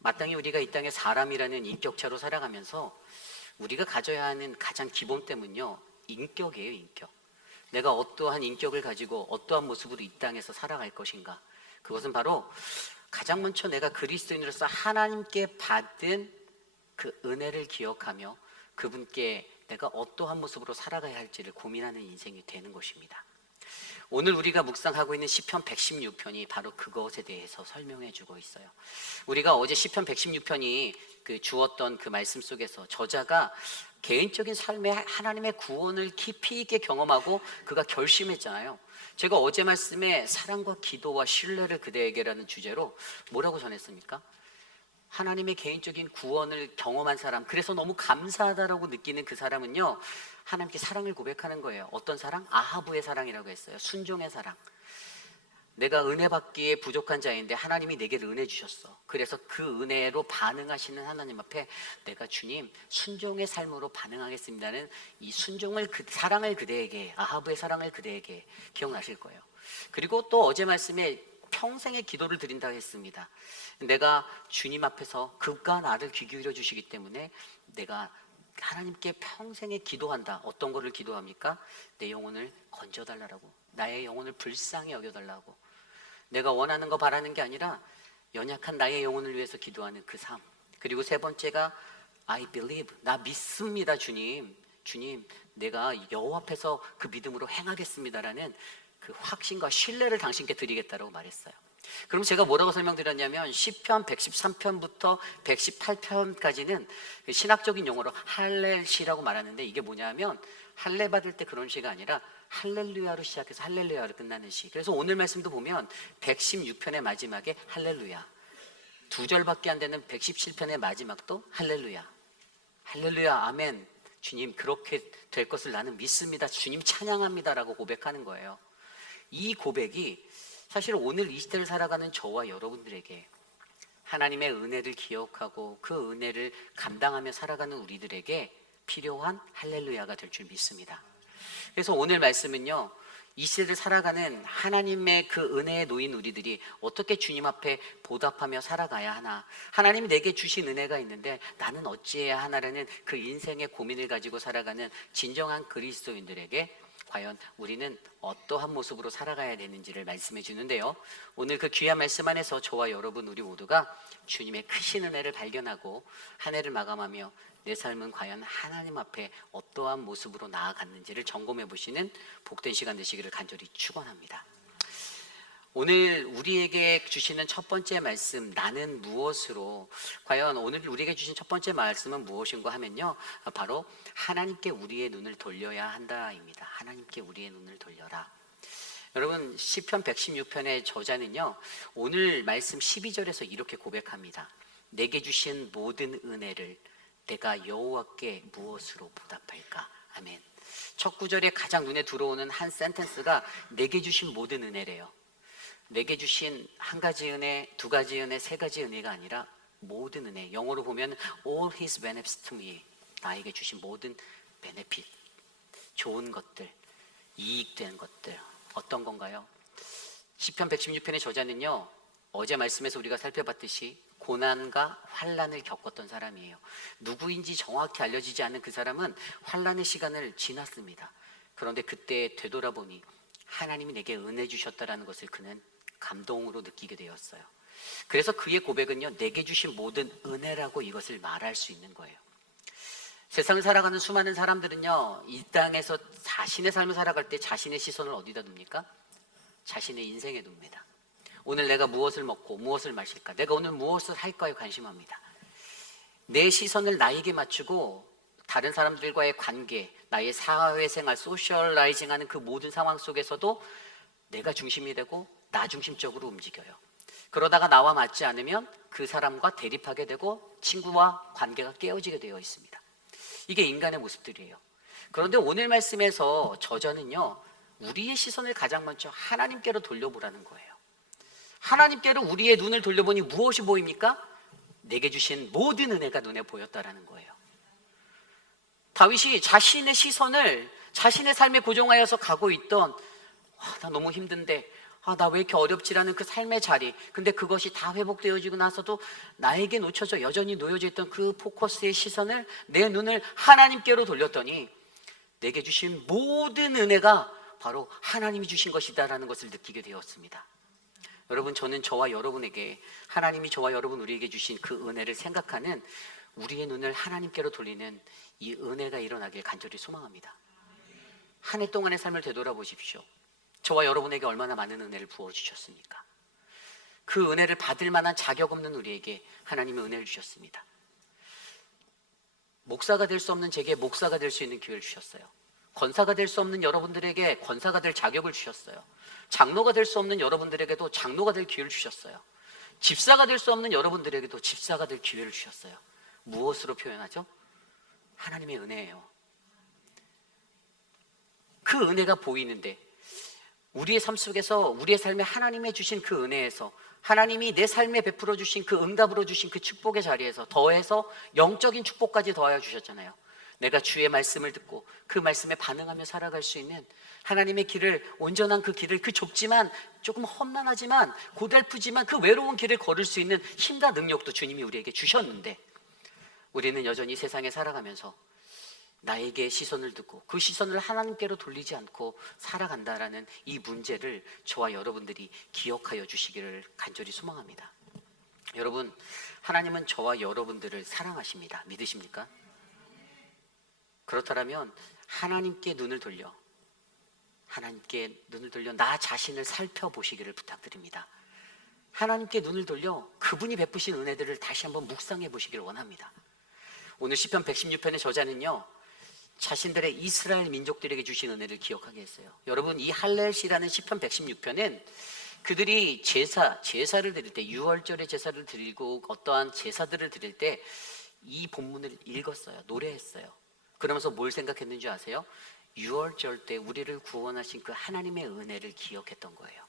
마땅히 우리가 이 땅에 사람이라는 인격체로 살아가면서 우리가 가져야 하는 가장 기본템은요 인격이에요. 인격. 내가 어떠한 인격을 가지고 어떠한 모습으로 이 땅에서 살아갈 것인가. 그것은 바로 가장 먼저 내가 그리스도인으로서 하나님께 받은 그 은혜를 기억하며 그분께 내가 어떠한 모습으로 살아가야 할지를 고민하는 인생이 되는 것입니다. 오늘 우리가 묵상하고 있는 시편 116편이 바로 그것에 대해서 설명해 주고 있어요. 우리가 어제 시편 116편이 주었던 그 말씀 속에서 저자가 개인적인 삶에 하나님의 구원을 깊이 있게 경험하고 그가 결심했잖아요. 제가 어제 말씀에 사랑과 기도와 신뢰를 그대에게라는 주제로 뭐라고 전했습니까? 하나님의 개인적인 구원을 경험한 사람, 그래서 너무 감사하다라고 느끼는 그 사람은요 하나님께 사랑을 고백하는 거예요. 어떤 사랑? 아하부의 사랑이라고 했어요. 순종의 사랑. 내가 은혜 받기에 부족한 자인데 하나님이 내게 은혜 주셨어. 그래서 그 은혜로 반응하시는 하나님 앞에 내가 주님 순종의 삶으로 반응하겠습니다는 이 순종을 사랑을 그대에게, 아하부의 사랑을 그대에게 기억나실 거예요. 그리고 또 어제 말씀에 평생의 기도를 드린다고 했습니다. 내가 주님 앞에서 그가 나를 귀 기울여 주시기 때문에 내가 하나님께 평생에 기도한다. 어떤 거를 기도합니까? 내 영혼을 건져달라고, 나의 영혼을 불쌍히 여겨달라고, 내가 원하는 거 바라는 게 아니라 연약한 나의 영혼을 위해서 기도하는 그 삶. 그리고 세 번째가 I believe, 나 믿습니다 주님. 주님, 내가 여호와 앞에서 그 믿음으로 행하겠습니다라는 그 확신과 신뢰를 당신께 드리겠다라고 말했어요. 그럼 제가 뭐라고 설명드렸냐면 시편 113편부터 118편까지는 신학적인 용어로 할렐시라고 말하는데, 이게 뭐냐면 할례 받을 때 그런 시가 아니라 할렐루야로 시작해서 할렐루야로 끝나는 시. 그래서 오늘 말씀도 보면 116편의 마지막에 할렐루야, 2절밖에 안 되는 117편의 마지막도 할렐루야, 할렐루야, 아멘. 주님, 그렇게 될 것을 나는 믿습니다. 주님 찬양합니다라고 고백하는 거예요. 이 고백이 사실 오늘 이 시대를 살아가는 저와 여러분들에게 하나님의 은혜를 기억하고 그 은혜를 감당하며 살아가는 우리들에게 필요한 할렐루야가 될 줄 믿습니다. 그래서 오늘 말씀은요, 이 시대를 살아가는 하나님의 그 은혜에 놓인 우리들이 어떻게 주님 앞에 보답하며 살아가야 하나, 하나님이 내게 주신 은혜가 있는데 나는 어찌해야 하나라는 그 인생의 고민을 가지고 살아가는 진정한 그리스도인들에게 과연 우리는 어떠한 모습으로 살아가야 되는지를 말씀해 주는데요, 오늘 그 귀한 말씀 안에서 저와 여러분 우리 모두가 주님의 크신 은혜를 발견하고 한 해를 마감하며 내 삶은 과연 하나님 앞에 어떠한 모습으로 나아갔는지를 점검해 보시는 복된 시간 되시기를 간절히 축원합니다. 오늘 우리에게 주시는 첫 번째 말씀, 나는 무엇으로, 과연 오늘 우리에게 주신 첫 번째 말씀은 무엇인가 하면요, 바로 하나님께 우리의 눈을 돌려야 한다입니다. 하나님께 우리의 눈을 돌려라. 여러분, 시편 116편의 저자는요, 오늘 말씀 12절에서 이렇게 고백합니다. 내게 주신 모든 은혜를 내가 여호와께 무엇으로 보답할까? 아멘. 첫 구절에 가장 눈에 들어오는 한 센텐스가 내게 주신 모든 은혜래요. 내게 주신 한 가지 은혜, 두 가지 은혜, 세 가지 은혜가 아니라 모든 은혜. 영어로 보면 all his benefits to me, 나에게 주신 모든 베네핏, 좋은 것들, 이익된 것들. 어떤 건가요? 시편 116편의 저자는요, 어제 말씀에서 우리가 살펴봤듯이 고난과 환난을 겪었던 사람이에요. 누구인지 정확히 알려지지 않은 그 사람은 환난의 시간을 지났습니다. 그런데 그때 되돌아보니 하나님이 내게 은혜 주셨다라는 것을 그는 감동으로 느끼게 되었어요. 그래서 그의 고백은요, 내게 주신 모든 은혜라고 이것을 말할 수 있는 거예요. 세상을 살아가는 수많은 사람들은요, 이 땅에서 자신의 삶을 살아갈 때 자신의 시선을 어디다 둡니까? 자신의 인생에 둡니다. 오늘 내가 무엇을 먹고 무엇을 마실까? 내가 오늘 무엇을 할까에 관심합니다. 내 시선을 나에게 맞추고 다른 사람들과의 관계, 나의 사회생활, 소셜라이징하는 그 모든 상황 속에서도 내가 중심이 되고 나 중심적으로 움직여요. 그러다가 나와 맞지 않으면 그 사람과 대립하게 되고 친구와 관계가 깨어지게 되어 있습니다. 이게 인간의 모습들이에요. 그런데 오늘 말씀에서 저자는요, 우리의 시선을 가장 먼저 하나님께로 돌려보라는 거예요. 하나님께로 우리의 눈을 돌려보니 무엇이 보입니까? 내게 주신 모든 은혜가 눈에 보였다라는 거예요. 다윗이 자신의 시선을 자신의 삶에 고정하여서 가고 있던, 나 너무 힘든데, 나 왜 이렇게 어렵지라는 그 삶의 자리, 근데 그것이 다 회복되어지고 나서도 나에게 놓쳐져 여전히 놓여져 있던 그 포커스의 시선을, 내 눈을 하나님께로 돌렸더니 내게 주신 모든 은혜가 바로 하나님이 주신 것이다라는 것을 느끼게 되었습니다. 여러분, 저는 저와 여러분에게 하나님이 저와 여러분 우리에게 주신 그 은혜를 생각하는, 우리의 눈을 하나님께로 돌리는 이 은혜가 일어나길 간절히 소망합니다. 한 해 동안의 삶을 되돌아보십시오. 저와 여러분에게 얼마나 많은 은혜를 부어주셨습니까? 그 은혜를 받을 만한 자격 없는 우리에게 하나님의 은혜를 주셨습니다. 목사가 될 수 없는 제게 목사가 될 수 있는 기회를 주셨어요. 권사가 될 수 없는 여러분들에게 권사가 될 자격을 주셨어요. 장로가 될 수 없는 여러분들에게도 장로가 될 기회를 주셨어요. 집사가 될 수 없는 여러분들에게도 집사가 될 기회를 주셨어요. 무엇으로 표현하죠? 하나님의 은혜예요. 그 은혜가 보이는데 우리의 삶 속에서, 우리의 삶에 하나님이 주신 그 은혜에서, 하나님이 내 삶에 베풀어 주신 그 응답으로 주신 그 축복의 자리에서 더해서 영적인 축복까지 더하여 주셨잖아요. 내가 주의 말씀을 듣고 그 말씀에 반응하며 살아갈 수 있는 하나님의 길을, 온전한 그 길을, 그 좁지만 조금 험난하지만 고달프지만 그 외로운 길을 걸을 수 있는 힘과 능력도 주님이 우리에게 주셨는데, 우리는 여전히 세상에 살아가면서 나에게 시선을 두고 그 시선을 하나님께로 돌리지 않고 살아간다라는 이 문제를 저와 여러분들이 기억하여 주시기를 간절히 소망합니다. 여러분, 하나님은 저와 여러분들을 사랑하십니다. 믿으십니까? 그렇다면 하나님께 눈을 돌려 나 자신을 살펴보시기를 부탁드립니다. 하나님께 눈을 돌려 그분이 베푸신 은혜들을 다시 한번 묵상해 보시기를 원합니다. 오늘 시편 116편의 저자는요, 자신들의 이스라엘 민족들에게 주신 은혜를 기억하게 했어요. 여러분, 이 할렐시라는 시편 116편은 그들이 제사를 드릴 때, 유월절에 제사를 드리고 어떠한 제사들을 드릴 때 이 본문을 읽었어요. 노래했어요. 그러면서 뭘 생각했는지 아세요? 유월절 때 우리를 구원하신 그 하나님의 은혜를 기억했던 거예요.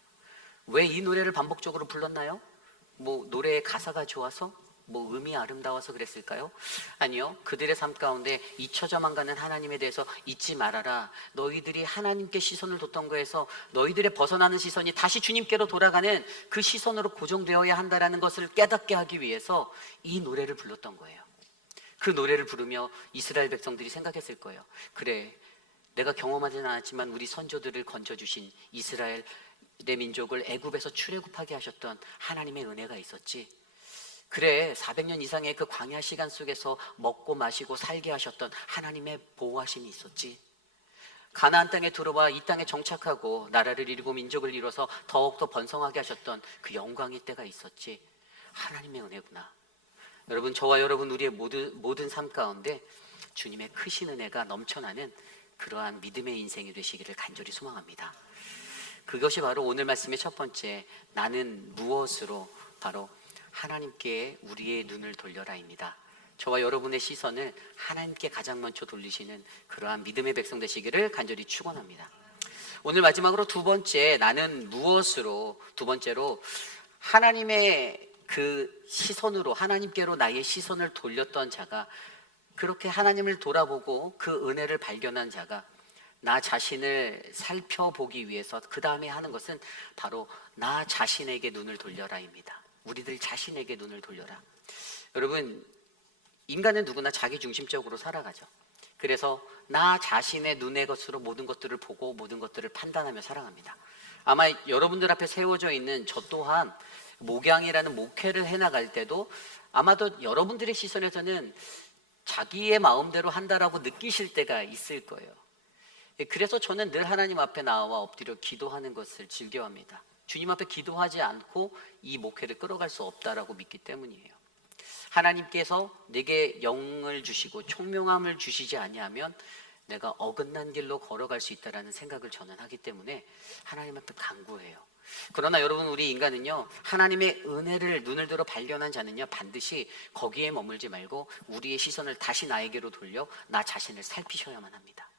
왜 이 노래를 반복적으로 불렀나요? 노래의 가사가 좋아서? 음이 아름다워서 그랬을까요? 아니요. 그들의 삶 가운데 잊혀져만 가는 하나님에 대해서 잊지 말아라. 너희들이 하나님께 시선을 뒀던 거에서 너희들의 벗어나는 시선이 다시 주님께로 돌아가는 그 시선으로 고정되어야 한다는 것을 깨닫게 하기 위해서 이 노래를 불렀던 거예요. 그 노래를 부르며 이스라엘 백성들이 생각했을 거예요. 그래, 내가 경험하지는 않았지만 우리 선조들을 건져주신 이스라엘의 민족을 애굽에서 출애굽하게 하셨던 하나님의 은혜가 있었지. 그래, 400년 이상의 그 광야 시간 속에서 먹고 마시고 살게 하셨던 하나님의 보호하심이 있었지. 가나안 땅에 들어와 이 땅에 정착하고 나라를 이루고 민족을 이뤄서 더욱더 번성하게 하셨던 그 영광의 때가 있었지. 하나님의 은혜구나. 여러분, 저와 여러분 우리의 모든 삶 가운데 주님의 크신 은혜가 넘쳐나는 그러한 믿음의 인생이 되시기를 간절히 소망합니다. 그것이 바로 오늘 말씀의 첫 번째, 나는 무엇으로, 바로 하나님께 우리의 눈을 돌려라입니다. 저와 여러분의 시선을 하나님께 가장 먼저 돌리시는 그러한 믿음의 백성 되시기를 간절히 축원합니다. 오늘 마지막으로 두 번째, 나는 무엇으로, 두 번째로 하나님의 그 시선으로, 하나님께로 나의 시선을 돌렸던 자가, 그렇게 하나님을 돌아보고 그 은혜를 발견한 자가 나 자신을 살펴보기 위해서 그 다음에 하는 것은 바로 나 자신에게 눈을 돌려라입니다. 우리들 자신에게 눈을 돌려라. 여러분, 인간은 누구나 자기중심적으로 살아가죠. 그래서 나 자신의 눈의 것으로 모든 것들을 보고 모든 것들을 판단하며 살아갑니다. 아마 여러분들 앞에 세워져 있는 저 또한 목양이라는 목회를 해나갈 때도 아마도 여러분들의 시선에서는 자기의 마음대로 한다라고 느끼실 때가 있을 거예요. 그래서 저는 늘 하나님 앞에 나와 엎드려 기도하는 것을 즐겨합니다. 주님 앞에 기도하지 않고 이 목회를 끌어갈 수 없다라고 믿기 때문이에요. 하나님께서 내게 영을 주시고 총명함을 주시지 아니하면 내가 어긋난 길로 걸어갈 수 있다라는 생각을 저는 하기 때문에 하나님 앞에 간구해요. 그러나 여러분, 우리 인간은요, 하나님의 은혜를 눈을 들어 발견한 자는요, 반드시 거기에 머물지 말고 우리의 시선을 다시 나에게로 돌려 나 자신을 살피셔야만 합니다.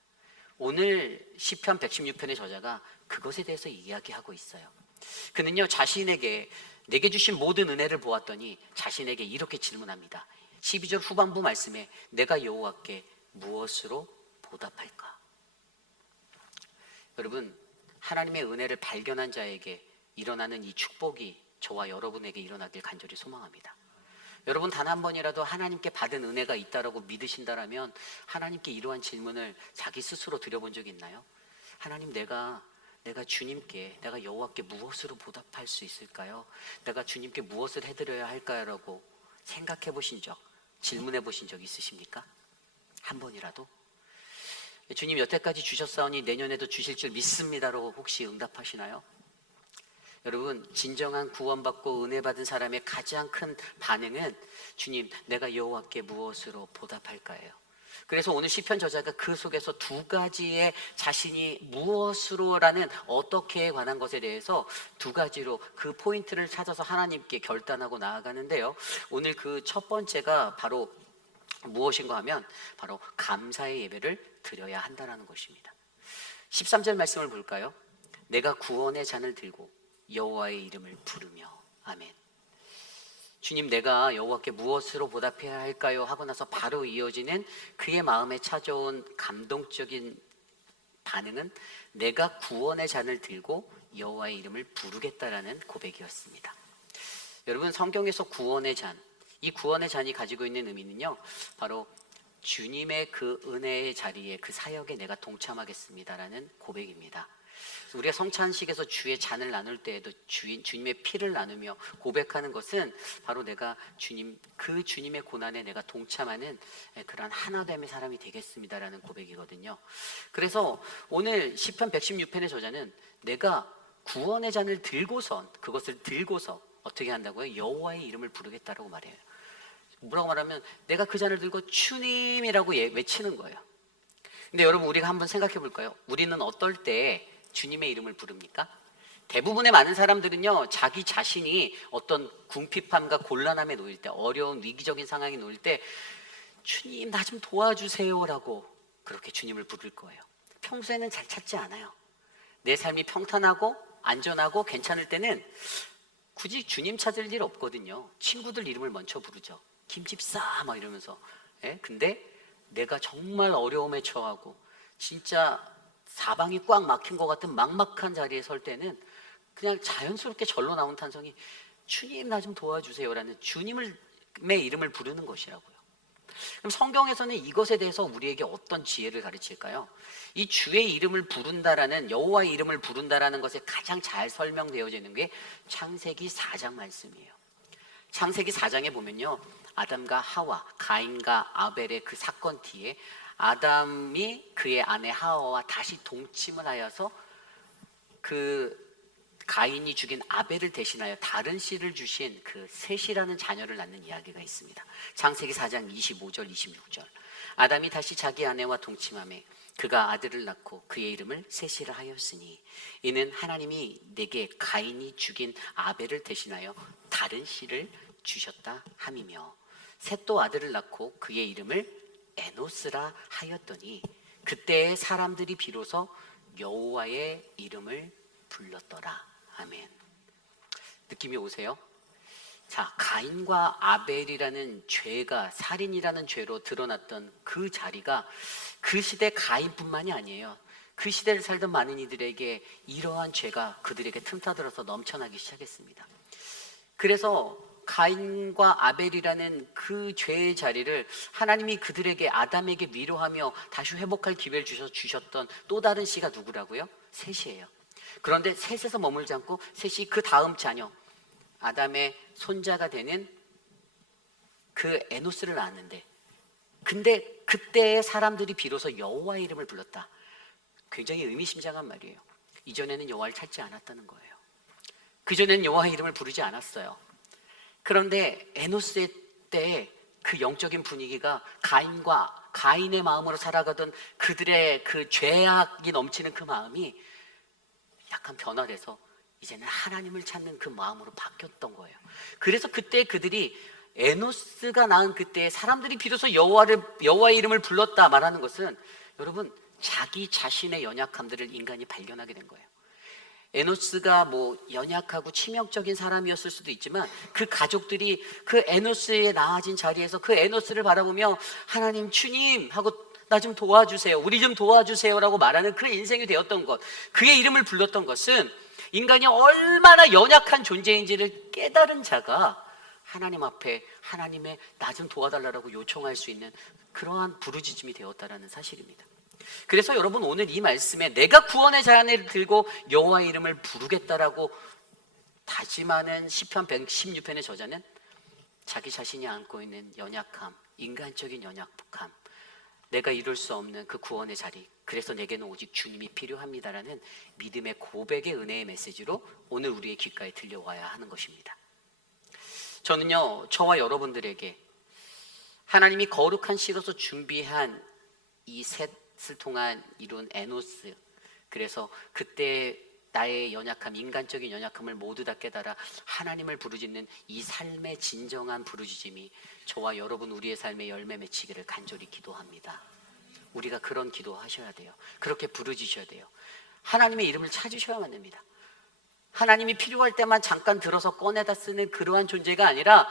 오늘 시편 116편의 저자가 그것에 대해서 이야기하고 있어요. 그는요, 자신에게 내게 주신 모든 은혜를 보았더니 자신에게 이렇게 질문합니다. 12절 후반부 말씀에 내가 여호와께 무엇으로 보답할까? 여러분, 하나님의 은혜를 발견한 자에게 일어나는 이 축복이 저와 여러분에게 일어나길 간절히 소망합니다. 여러분, 단 한 번이라도 하나님께 받은 은혜가 있다라고 믿으신다라면 하나님께 이러한 질문을 자기 스스로 드려본 적이 있나요? 하나님, 내가 주님께, 내가 여호와께 무엇으로 보답할 수 있을까요? 내가 주님께 무엇을 해드려야 할까요? 라고 생각해 보신 적, 질문해 보신 적 있으십니까? 한 번이라도? 주님, 여태까지 주셨사오니 내년에도 주실 줄 믿습니다라고 혹시 응답하시나요? 여러분, 진정한 구원받고 은혜 받은 사람의 가장 큰 반응은 주님, 내가 여호와께 무엇으로 보답할까예요. 그래서 오늘 시편 저자가 그 속에서 두 가지의 자신이 무엇으로라는 어떻게에 관한 것에 대해서 두 가지로 그 포인트를 찾아서 하나님께 결단하고 나아가는데요. 오늘 그 첫 번째가 바로 무엇인가 하면 바로 감사의 예배를 드려야 한다는 것입니다. 13절 말씀을 볼까요? 내가 구원의 잔을 들고 여호와의 이름을 부르며. 아멘. 주님, 내가 여호와께 무엇으로 보답해야 할까요? 하고 나서 바로 이어지는 그의 마음에 찾아온 감동적인 반응은 내가 구원의 잔을 들고 여호와의 이름을 부르겠다라는 고백이었습니다. 여러분, 성경에서 구원의 잔, 이 구원의 잔이 가지고 있는 의미는요, 바로 주님의 그 은혜의 자리에, 그 사역에 내가 동참하겠습니다 라는 고백입니다. 우리가 성찬식에서 주의 잔을 나눌 때에도 주님의 피를 나누며 고백하는 것은 바로 내가 그 주님의 고난에 내가 동참하는 그러한 하나됨의 사람이 되겠습니다라는 고백이거든요. 그래서 오늘 시편 116편의 저자는 내가 구원의 잔을 그것을 들고서 어떻게 한다고요? 여호와의 이름을 부르겠다라고 말해요. 뭐라고 말하면 내가 그 잔을 들고 주님이라고 외치는 거예요. 근데 여러분, 우리가 한번 생각해 볼까요? 우리는 어떨 때 주님의 이름을 부릅니까? 대부분의 많은 사람들은요, 자기 자신이 어떤 궁핍함과 곤란함에 놓일 때, 어려운 위기적인 상황에 놓일 때 주님 나 좀 도와주세요라고 그렇게 주님을 부를 거예요. 평소에는 잘 찾지 않아요. 내 삶이 평탄하고 안전하고 괜찮을 때는 굳이 주님 찾을 일 없거든요. 친구들 이름을 먼저 부르죠. 김집사 막 이러면서. 근데 내가 정말 어려움에 처하고 진짜 사방이 꽉 막힌 것 같은 막막한 자리에 설 때는 그냥 자연스럽게 절로 나온 탄성이 주님 나 좀 도와주세요라는 주님의 이름을 부르는 것이라고요. 그럼 성경에서는 이것에 대해서 우리에게 어떤 지혜를 가르칠까요? 이 주의 이름을 부른다라는, 여호와의 이름을 부른다라는 것에 가장 잘 설명되어져 있는 게 창세기 4장 말씀이에요. 창세기 4장에 보면요, 아담과 하와, 가인과 아벨의 그 사건 뒤에 아담이 그의 아내 하와와 다시 동침을 하여서 그 가인이 죽인 아벨을 대신하여 다른 씨를 주신 그 셋이라는 자녀를 낳는 이야기가 있습니다. 창세기 4장 25절 26절. 아담이 다시 자기 아내와 동침하매 그가 아들을 낳고 그의 이름을 셋이라 하였으니 이는 하나님이 내게 가인이 죽인 아벨을 대신하여 다른 씨를 주셨다 함이며, 셋 또 아들을 낳고 그의 이름을 에노스라 하였더니 그때의 사람들이 비로소 여호와의 이름을 불렀더라. 아멘. 느낌이 오세요? 자, 가인과 아벨이라는 죄가, 살인이라는 죄로 드러났던 그 자리가 그 시대 가인뿐만이 아니에요. 그 시대를 살던 많은 이들에게 이러한 죄가 그들에게 틈타들어서 넘쳐나기 시작했습니다. 그래서 가인과 아벨이라는 그 죄의 자리를 하나님이 그들에게, 아담에게 위로하며 다시 회복할 기회를 주셨던 또 다른 씨가 누구라고요? 셋이에요. 그런데 셋에서 머물지 않고 셋이 그 다음 자녀, 아담의 손자가 되는 그 에노스를 낳았는데, 근데 그때의 사람들이 비로소 여호와의 이름을 불렀다. 굉장히 의미심장한 말이에요. 이전에는 여호와를 찾지 않았다는 거예요. 그전에는 여호와의 이름을 부르지 않았어요. 그런데 에노스의 때에 그 영적인 분위기가 가인의 마음으로 살아가던 그들의 그 죄악이 넘치는 그 마음이 약간 변화돼서 이제는 하나님을 찾는 그 마음으로 바뀌었던 거예요. 그래서 그때 그들이, 에노스가 낳은 그때 사람들이 비로소 여호와의 이름을 불렀다 말하는 것은, 여러분, 자기 자신의 연약함들을 인간이 발견하게 된 거예요. 에노스가 뭐 연약하고 치명적인 사람이었을 수도 있지만 그 가족들이 그 에노스의 나아진 자리에서 그 에노스를 바라보며 하나님, 주님 하고 나 좀 도와주세요, 우리 좀 도와주세요라고 말하는 그 인생이 되었던 것, 그의 이름을 불렀던 것은 인간이 얼마나 연약한 존재인지를 깨달은 자가 하나님 앞에 하나님의 나 좀 도와달라고 요청할 수 있는 그러한 부르짖음이 되었다라는 사실입니다. 그래서 여러분, 오늘 이 말씀에 내가 구원의 잔을 들고 여호와의 이름을 부르겠다라고 다짐하는 시편 116편의 저자는 자기 자신이 안고 있는 연약함, 인간적인 연약함, 내가 이룰 수 없는 그 구원의 자리, 그래서 내게는 오직 주님이 필요합니다라는 믿음의 고백의 은혜의 메시지로 오늘 우리의 귓가에 들려와야 하는 것입니다. 저는요, 저와 여러분들에게 하나님이 거룩한 씨로서 준비한 이 셋을 통한 이룬 에노스, 그래서 그때 나의 연약함, 인간적인 연약함을 모두 다 깨달아 하나님을 부르짖는 이 삶의 진정한 부르짖음이 저와 여러분 우리의 삶의 열매 맺히기를 간절히 기도합니다. 우리가 그런 기도하셔야 돼요. 그렇게 부르짖으셔야 돼요. 하나님의 이름을 찾으셔야만 됩니다. 하나님이 필요할 때만 잠깐 들어서 꺼내다 쓰는 그러한 존재가 아니라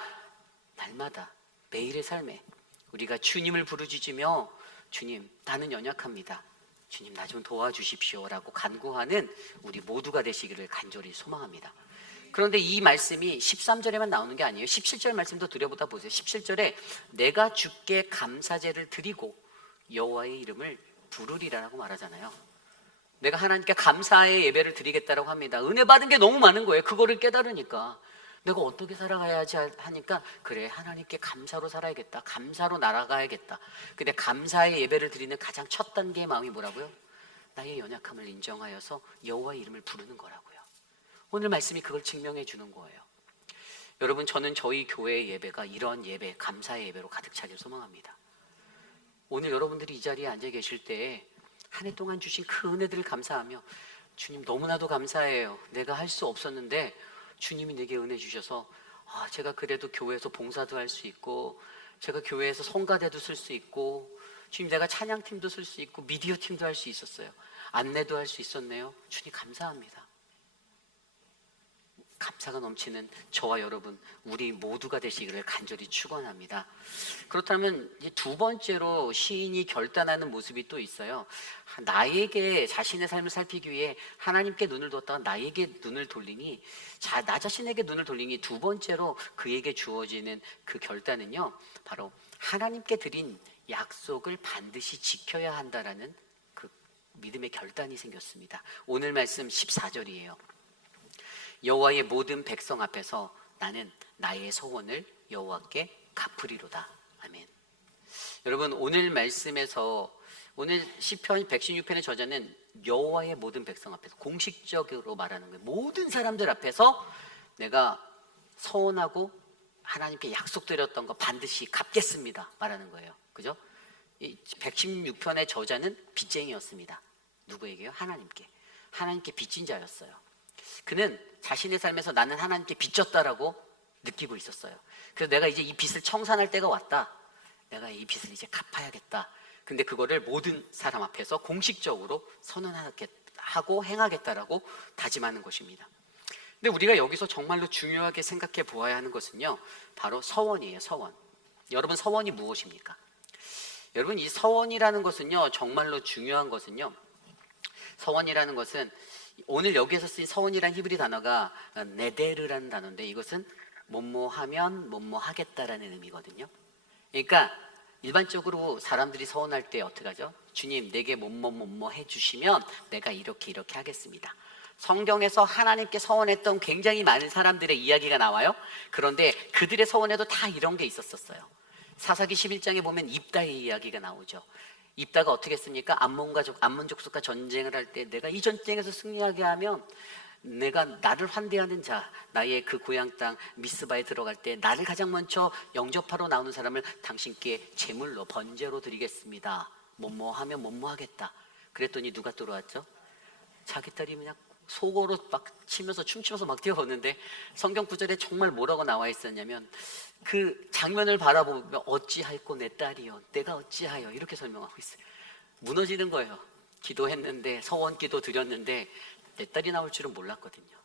날마다 매일의 삶에 우리가 주님을 부르짖으며 주님, 나는 연약합니다, 주님 나 좀 도와주십시오 라고 간구하는 우리 모두가 되시기를 간절히 소망합니다. 그런데 이 말씀이 13절에만 나오는 게 아니에요. 17절 말씀도 들여보다 보세요. 17절에 내가 주께 감사제를 드리고 여호와의 이름을 부르리라라고 말하잖아요. 내가 하나님께 감사의 예배를 드리겠다라고 합니다. 은혜 받은 게 너무 많은 거예요. 그거를 깨달으니까 내가 어떻게 살아가야지 하니까 그래, 하나님께 감사로 살아야겠다, 감사로 날아가야겠다. 근데 감사의 예배를 드리는 가장 첫 단계의 마음이 뭐라고요? 나의 연약함을 인정하여서 여호와의 이름을 부르는 거라고요. 오늘 말씀이 그걸 증명해 주는 거예요. 여러분, 저는 저희 교회의 예배가 이런 예배, 감사의 예배로 가득 차길 소망합니다. 오늘 여러분들이 이 자리에 앉아 계실 때 한 해 동안 주신 그 은혜들을 감사하며 주님 너무나도 감사해요. 내가 할 수 없었는데 주님이 내게 은혜 주셔서 제가 그래도 교회에서 봉사도 할 수 있고, 제가 교회에서 성가대도 쓸 수 있고, 주님 내가 찬양팀도 쓸 수 있고, 미디어 팀도 할 수 있었어요. 안내도 할 수 있었네요. 주님 감사합니다. 감사가 넘치는 저와 여러분, 우리 모두가 되시기를 간절히 축원합니다. 그렇다면 이제 두 번째로 시인이 결단하는 모습이 또 있어요. 나에게 자신의 삶을 살피기 위해 하나님께 눈을 뒀다가 나에게 눈을 돌리니, 나 자신에게 눈을 돌리니 두 번째로 그에게 주어지는 그 결단은요, 바로 하나님께 드린 약속을 반드시 지켜야 한다라는 그 믿음의 결단이 생겼습니다. 오늘 말씀 14절이에요. 여호와의 모든 백성 앞에서 나는 나의 소원을 여호와께 갚으리로다. 아멘. 여러분, 오늘 말씀에서 오늘 시편 116편의 저자는 여호와의 모든 백성 앞에서 공식적으로 말하는 거예요. 모든 사람들 앞에서 내가 서원하고 하나님께 약속드렸던 거 반드시 갚겠습니다 말하는 거예요. 그죠? 이 116편의 저자는 빚쟁이였습니다. 누구에게요? 하나님께 빚진 자였어요. 그는 자신의 삶에서 나는 하나님께 빚졌다라고 느끼고 있었어요. 그래서 내가 이제 이 빚을 청산할 때가 왔다, 내가 이 빚을 이제 갚아야겠다. 근데 그거를 모든 사람 앞에서 공식적으로 선언하고 행하겠다라고 다짐하는 것입니다. 근데 우리가 여기서 정말로 중요하게 생각해 보아야 하는 것은요, 바로 서원이에요. 서원. 여러분, 서원이 무엇입니까? 여러분, 이 서원이라는 것은요, 정말로 중요한 것은요, 서원이라는 것은 오늘 여기에서 쓰인 서원이라는 히브리 단어가 네데르라는 단어인데, 이것은 뭐뭐하면 뭐뭐하겠다라는 의미거든요. 그러니까 일반적으로 사람들이 서원할 때 어떻게 하죠? 주님, 내게 뭐뭐 해주시면 내가 이렇게 하겠습니다. 성경에서 하나님께 서원했던 굉장히 많은 사람들의 이야기가 나와요. 그런데 그들의 서원에도 다 이런 게 있었어요. 사사기 11장에 보면 입다의 이야기가 나오죠. 입다가 어떻게 했습니까? 암몬 족속과 전쟁을 할 때 내가 이 전쟁에서 승리하게 하면 내가 나를 환대하는 자, 나의 그 고향 땅 미스바에 들어갈 때 나를 가장 먼저 영접하러 나오는 사람을 당신께 제물로 번제로 드리겠습니다. 뭐뭐하면 뭐뭐하겠다. 그랬더니 누가 들어왔죠? 자기 딸이 그냥 속으로 막 치면서 춤추면서 막 뛰어오는데, 성경 구절에 정말 뭐라고 나와 있었냐면, 그 장면을 바라보며 어찌할꼬 내 딸이여, 내가 어찌하여, 이렇게 설명하고 있어요. 무너지는 거예요. 기도했는데, 서원 기도 드렸는데 내 딸이 나올 줄은 몰랐거든요.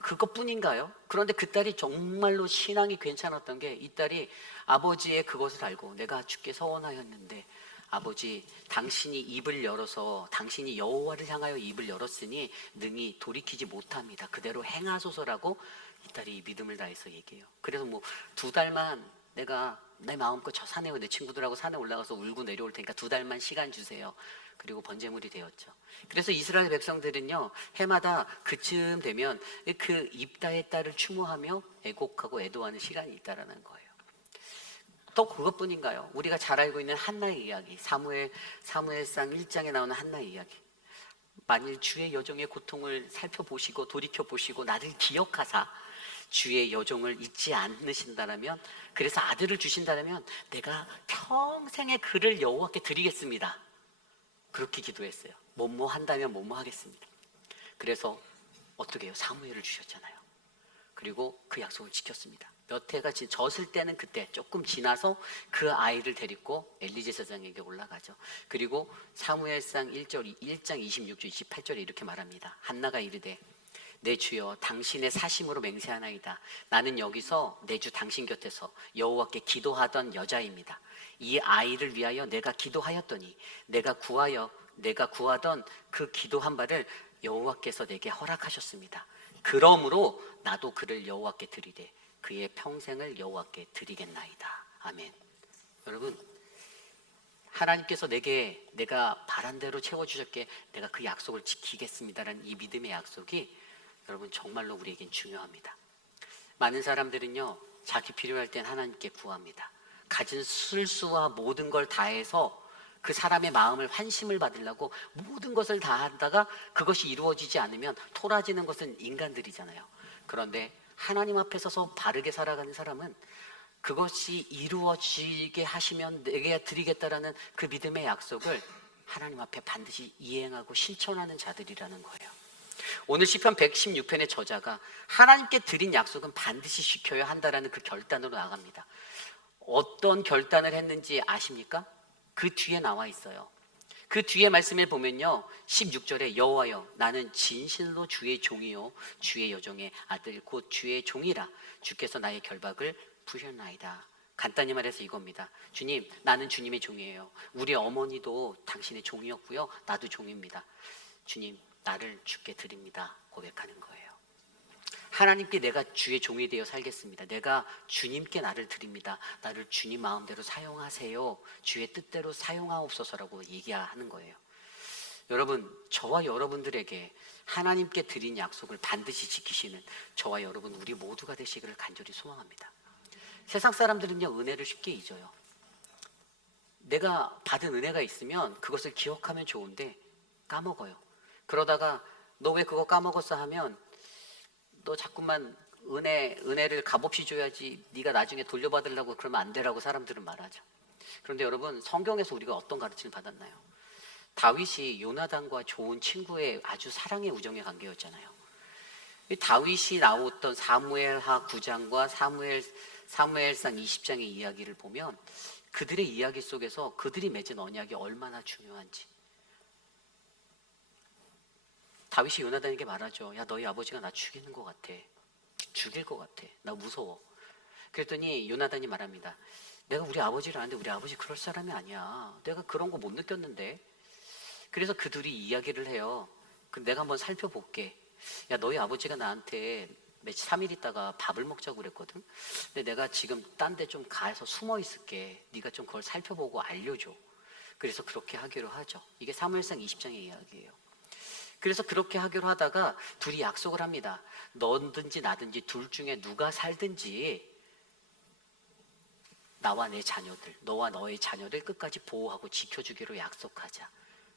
그것뿐인가요? 그런데 그 딸이 정말로 신앙이 괜찮았던 게, 이 딸이 아버지의 그것을 알고, 내가 주께 서원하였는데 아버지, 당신이 입을 열어서, 당신이 여호와를 향하여 입을 열었으니 능히 돌이키지 못합니다. 그대로 행하소서라고 이 딸이 믿음을 다해서 얘기해요. 그래서 2달만 내가 내 마음껏 저 산에, 내 친구들하고 산에 올라가서 울고 내려올 테니까 2달만 시간 주세요. 그리고 번제물이 되었죠. 그래서 이스라엘 백성들은요, 해마다 그쯤 되면 그 입다의 딸을 추모하며 애곡하고 애도하는 시간이 있다라는 거예요. 또 그것뿐인가요? 우리가 잘 알고 있는 한나의 이야기, 사무엘상 1장에 나오는 한나의 이야기. 만일 주의 여종의 고통을 살펴보시고 돌이켜보시고 나를 기억하사 주의 여종을 잊지 않으신다라면, 그래서 아들을 주신다라면 내가 평생의 그를 여호와께 드리겠습니다. 그렇게 기도했어요. 뭐뭐 한다면 뭐뭐 하겠습니다. 그래서 어떻게 해요? 사무엘을 주셨잖아요. 그리고 그 약속을 지켰습니다. 몇 해가 졌을 때는 그때 조금 지나서 그 아이를 데리고 엘리제 제사장에게 올라가죠. 그리고 사무엘상 1장 26절 28절에 이렇게 말합니다. 한나가 이르되 내 주여, 당신의 사심으로 맹세하나이다. 나는 여기서 내 주 당신 곁에서 여호와께 기도하던 여자입니다. 이 아이를 위하여 내가 기도하였더니 내가 구하던 그 기도한 바를 여호와께서 내게 허락하셨습니다. 그러므로 나도 그를 여호와께 드리되 그의 평생을 여호와께 드리겠나이다. 아멘. 여러분, 하나님께서 내가 바란 대로 채워주셨기에 내가 그 약속을 지키겠습니다라는 이 믿음의 약속이 여러분 정말로 우리에겐 중요합니다. 많은 사람들은요, 자기 필요할 땐 하나님께 구합니다. 가진 술수와 모든 걸 다해서 그 사람의 마음을 환심을 받으려고 모든 것을 다 한다가 그것이 이루어지지 않으면 토라지는 것은 인간들이잖아요. 그런데 하나님 앞에 서서 바르게 살아가는 사람은 그것이 이루어지게 하시면 내게 드리겠다라는 그 믿음의 약속을 하나님 앞에 반드시 이행하고 실천하는 자들이라는 거예요. 오늘 시편 116편의 저자가 하나님께 드린 약속은 반드시 지켜야 한다라는 그 결단으로 나갑니다. 어떤 결단을 했는지 아십니까? 그 뒤에 나와 있어요. 그 뒤에 말씀을 보면요, 16절에 여호와여 나는 진실로 주의 종이요 주의 여종의 아들 곧 주의 종이라 주께서 나의 결박을 푸셨나이다. 간단히 말해서 이겁니다. 주님, 나는 주님의 종이에요. 우리 어머니도 당신의 종이었고요, 나도 종입니다. 주님, 나를 주께 드립니다. 고백하는 거예요. 하나님께 내가 주의 종이 되어 살겠습니다. 내가 주님께 나를 드립니다. 나를 주님 마음대로 사용하세요. 주의 뜻대로 사용하옵소서라고 얘기하는 거예요. 여러분, 저와 여러분들에게 하나님께 드린 약속을 반드시 지키시는 저와 여러분 우리 모두가 되시기를 간절히 소망합니다. 세상 사람들은요, 은혜를 쉽게 잊어요. 내가 받은 은혜가 있으면 그것을 기억하면 좋은데 까먹어요. 그러다가 너 왜 그거 까먹었어 하면 너 자꾸만 은혜를 값없이 줘야지 네가 나중에 돌려받으려고 그러면 안 되라고 사람들은 말하죠. 그런데 여러분, 성경에서 우리가 어떤 가르침을 받았나요? 다윗이 요나단과 좋은 친구의 아주 사랑의 우정의 관계였잖아요. 이 다윗이 나왔던 사무엘하 9장과 사무엘상 20장의 이야기를 보면 그들의 이야기 속에서 그들이 맺은 언약이 얼마나 중요한지. 다윗이 요나단에게 말하죠. 야, 너희 아버지가 나 죽이는 것 같아. 죽일 것 같아. 나 무서워. 그랬더니 요나단이 말합니다. 내가 우리 아버지를 아는데 우리 아버지 그럴 사람이 아니야. 내가 그런 거 못 느꼈는데. 그래서 그 둘이 이야기를 해요. 내가 한번 살펴볼게. 야, 너희 아버지가 나한테 3일 있다가 밥을 먹자고 그랬거든. 근데 내가 지금 딴 데 좀 가서 숨어 있을게. 네가 좀 그걸 살펴보고 알려줘. 그래서 그렇게 하기로 하죠. 이게 사무엘상 20장의 이야기예요. 그래서 그렇게 하기로 하다가 둘이 약속을 합니다. 너든지 나든지 둘 중에 누가 살든지 나와 내 자녀들, 너와 너의 자녀들 끝까지 보호하고 지켜주기로 약속하자.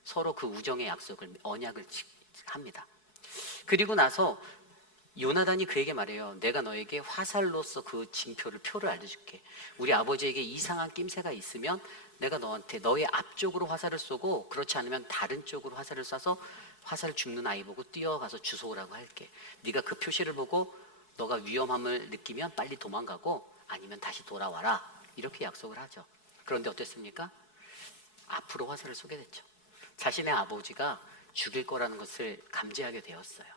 서로 그 우정의 약속을, 언약을 합니다. 그리고 나서 요나단이 그에게 말해요. 내가 너에게 화살로서 그 표를 알려줄게. 우리 아버지에게 이상한 낌새가 있으면 내가 너한테 너의 앞쪽으로 화살을 쏘고 그렇지 않으면 다른 쪽으로 화살을 쏴서 화살 죽는 아이 보고 뛰어가서 주워오라고 할게. 네가 그 표시를 보고 너가 위험함을 느끼면 빨리 도망가고 아니면 다시 돌아와라. 이렇게 약속을 하죠. 그런데 어땠습니까? 앞으로 화살을 쏘게 됐죠. 자신의 아버지가 죽일 거라는 것을 감지하게 되었어요.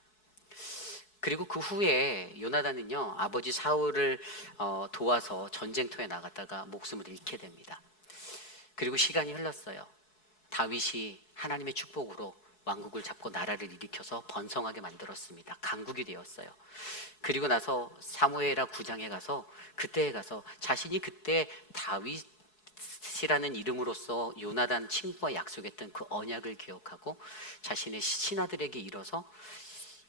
그리고 그 후에 요나단은요, 아버지 사울을 도와서 전쟁터에 나갔다가 목숨을 잃게 됩니다. 그리고 시간이 흘렀어요. 다윗이 하나님의 축복으로 왕국을 잡고 나라를 일으켜서 번성하게 만들었습니다. 강국이 되었어요. 그리고 나서 사무엘하 9장에 가서 그때에 가서 자신이 그때 다윗이라는 이름으로서 요나단 친구와 약속했던 그 언약을 기억하고 자신의 신하들에게 이뤄서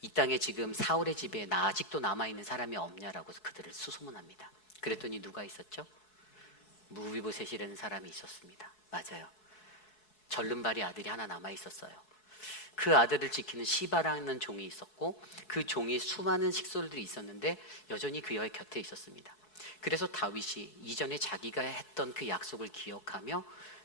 이 땅에 지금 사울의 집에 나 아직도 남아있는 사람이 없냐라고 그들을 수소문합니다. 그랬더니 누가 있었죠? 무비보셋이라는 사람이 있었습니다. 맞아요. 절름발이 아들이 하나 남아있었어요. 그 아들을 지키는 시바라는 종이 있었고 그 종이 수많은 식솔들이 있었는데 여전히 그의 곁에 있었습니다. 그래서 다윗이 이전에 자기가 했던 그 약속을 기억하며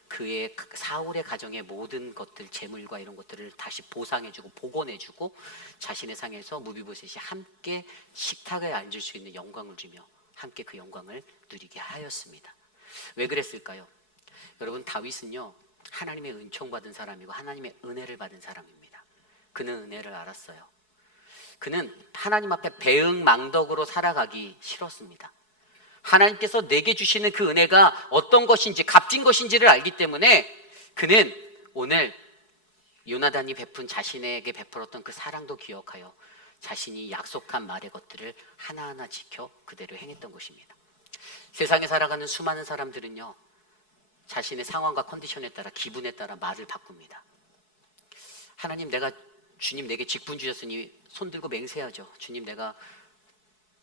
그의 사울의 가정의 모든 것들, 재물과 이런 것들을 다시 보상해주고 복원해주고 자신의 상에서 무비보셋이 함께 식탁에 앉을 수 있는 영광을 주며 함께 그 영광을 누리게 하였습니다. 왜 그랬을까요? 여러분, 다윗은요 하나님의 은총받은 사람이고 하나님의 은혜를 받은 사람입니다. 그는 은혜를 알았어요. 그는 하나님 앞에 배응망덕으로 살아가기 싫었습니다. 하나님께서 내게 주시는 그 은혜가 어떤 것인지 값진 것인지를 알기 때문에 그는 오늘 요나단이 자신에게 베풀었던 그 사랑도 기억하여 자신이 약속한 말의 것들을 하나하나 지켜 그대로 행했던 것입니다. 세상에 살아가는 수많은 사람들은요, 자신의 상황과 컨디션에 따라, 기분에 따라 말을 바꿉니다. 하나님, 주님 내게 직분 주셨으니 손 들고 맹세하죠. 주님, 내가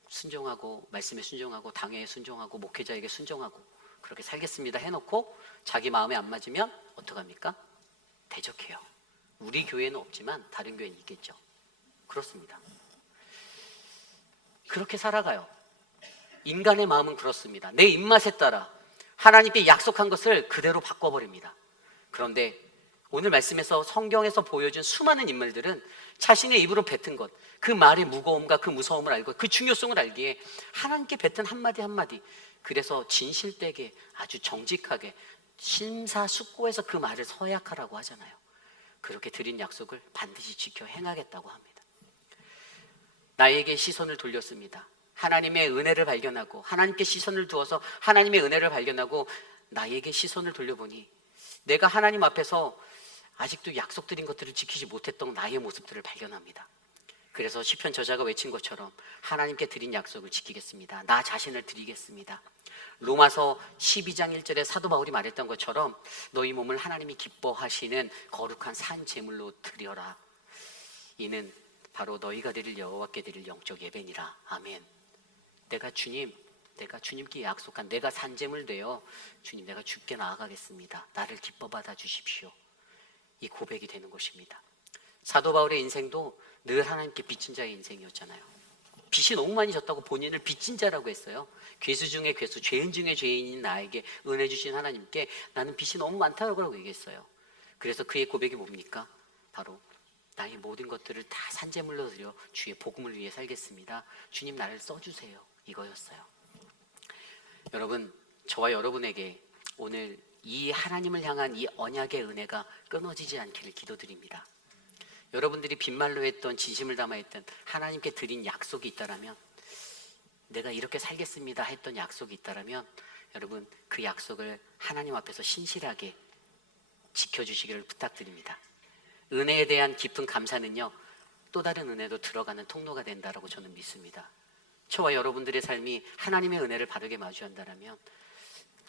순종하고, 말씀에 순종하고, 당회에 순종하고, 목회자에게 순종하고 그렇게 살겠습니다 해놓고 자기 마음에 안 맞으면 어떡합니까? 대적해요. 우리 교회는 없지만 다른 교회는 있겠죠. 그렇습니다. 그렇게 살아가요. 인간의 마음은 그렇습니다. 내 입맛에 따라 하나님께 약속한 것을 그대로 바꿔버립니다. 그런데 오늘 말씀에서, 성경에서 보여준 수많은 인물들은 자신의 입으로 뱉은 것, 그 말의 무거움과 그 무서움을 알고 그 중요성을 알기에 하나님께 뱉은 한마디 한마디, 그래서 진실되게 아주 정직하게 심사숙고해서 그 말을 서약하라고 하잖아요. 그렇게 드린 약속을 반드시 지켜 행하겠다고 합니다. 나에게 시선을 돌렸습니다. 하나님의 은혜를 발견하고, 하나님께 시선을 두어서 하나님의 은혜를 발견하고 나에게 시선을 돌려보니 내가 하나님 앞에서 아직도 약속드린 것들을 지키지 못했던 나의 모습들을 발견합니다. 그래서 시편 저자가 외친 것처럼 하나님께 드린 약속을 지키겠습니다. 나 자신을 드리겠습니다. 로마서 12장 1절에 사도 바울이 말했던 것처럼 너희 몸을 하나님이 기뻐하시는 거룩한 산 제물로 드려라. 이는 바로 너희가 드릴 여호와께 드릴 영적 예배니라. 아멘. 내가 주님께 약속한, 내가 산 제물 되어 주님, 내가 주께 나아가겠습니다. 나를 기뻐 받아 주십시오. 이 고백이 되는 것입니다. 사도 바울의 인생도 늘 하나님께 빚진 자의 인생이었잖아요. 빚이 너무 많이 졌다고 본인을 빚진 자라고 했어요. 괴수 중에 괴수, 죄인 중에 죄인인 나에게 은혜 주신 하나님께 나는 빚이 너무 많다고 얘기했어요. 그래서 그의 고백이 뭡니까? 바로 나의 모든 것들을 다 산제물로 드려 주의 복음을 위해 살겠습니다. 주님, 나를 써주세요. 이거였어요. 여러분, 저와 여러분에게 오늘 이 하나님을 향한 이 언약의 은혜가 끊어지지 않기를 기도드립니다. 여러분들이 빈말로 했던, 진심을 담아 했던 하나님께 드린 약속이 있다라면, 내가 이렇게 살겠습니다 했던 약속이 있다라면, 여러분 그 약속을 하나님 앞에서 신실하게 지켜주시기를 부탁드립니다. 은혜에 대한 깊은 감사는요, 또 다른 은혜도 들어가는 통로가 된다라고 저는 믿습니다. 저와 여러분들의 삶이 하나님의 은혜를 바르게 마주한다라면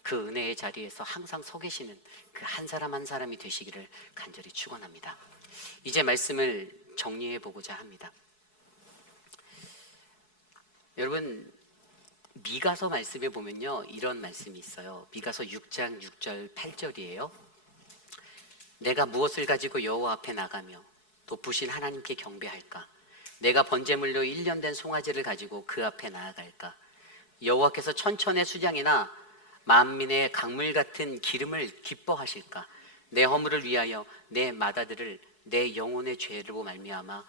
그 은혜의 자리에서 항상 서 계시는 그 한 사람 한 사람이 되시기를 간절히 축원합니다. 이제 말씀을 정리해 보고자 합니다. 여러분, 미가서 말씀에 보면요, 이런 말씀이 있어요. 미가서 6장 6절 8절이에요. 내가 무엇을 가지고 여호와 앞에 나가며 높으신 하나님께 경배할까? 내가 번제물로 1년 된 송아지를 가지고 그 앞에 나아갈까? 여호와께서 천천의 수량이나 만민의 강물 같은 기름을 기뻐하실까? 내 허물을 위하여 내 마다들을 내 영혼의 죄로 말미암아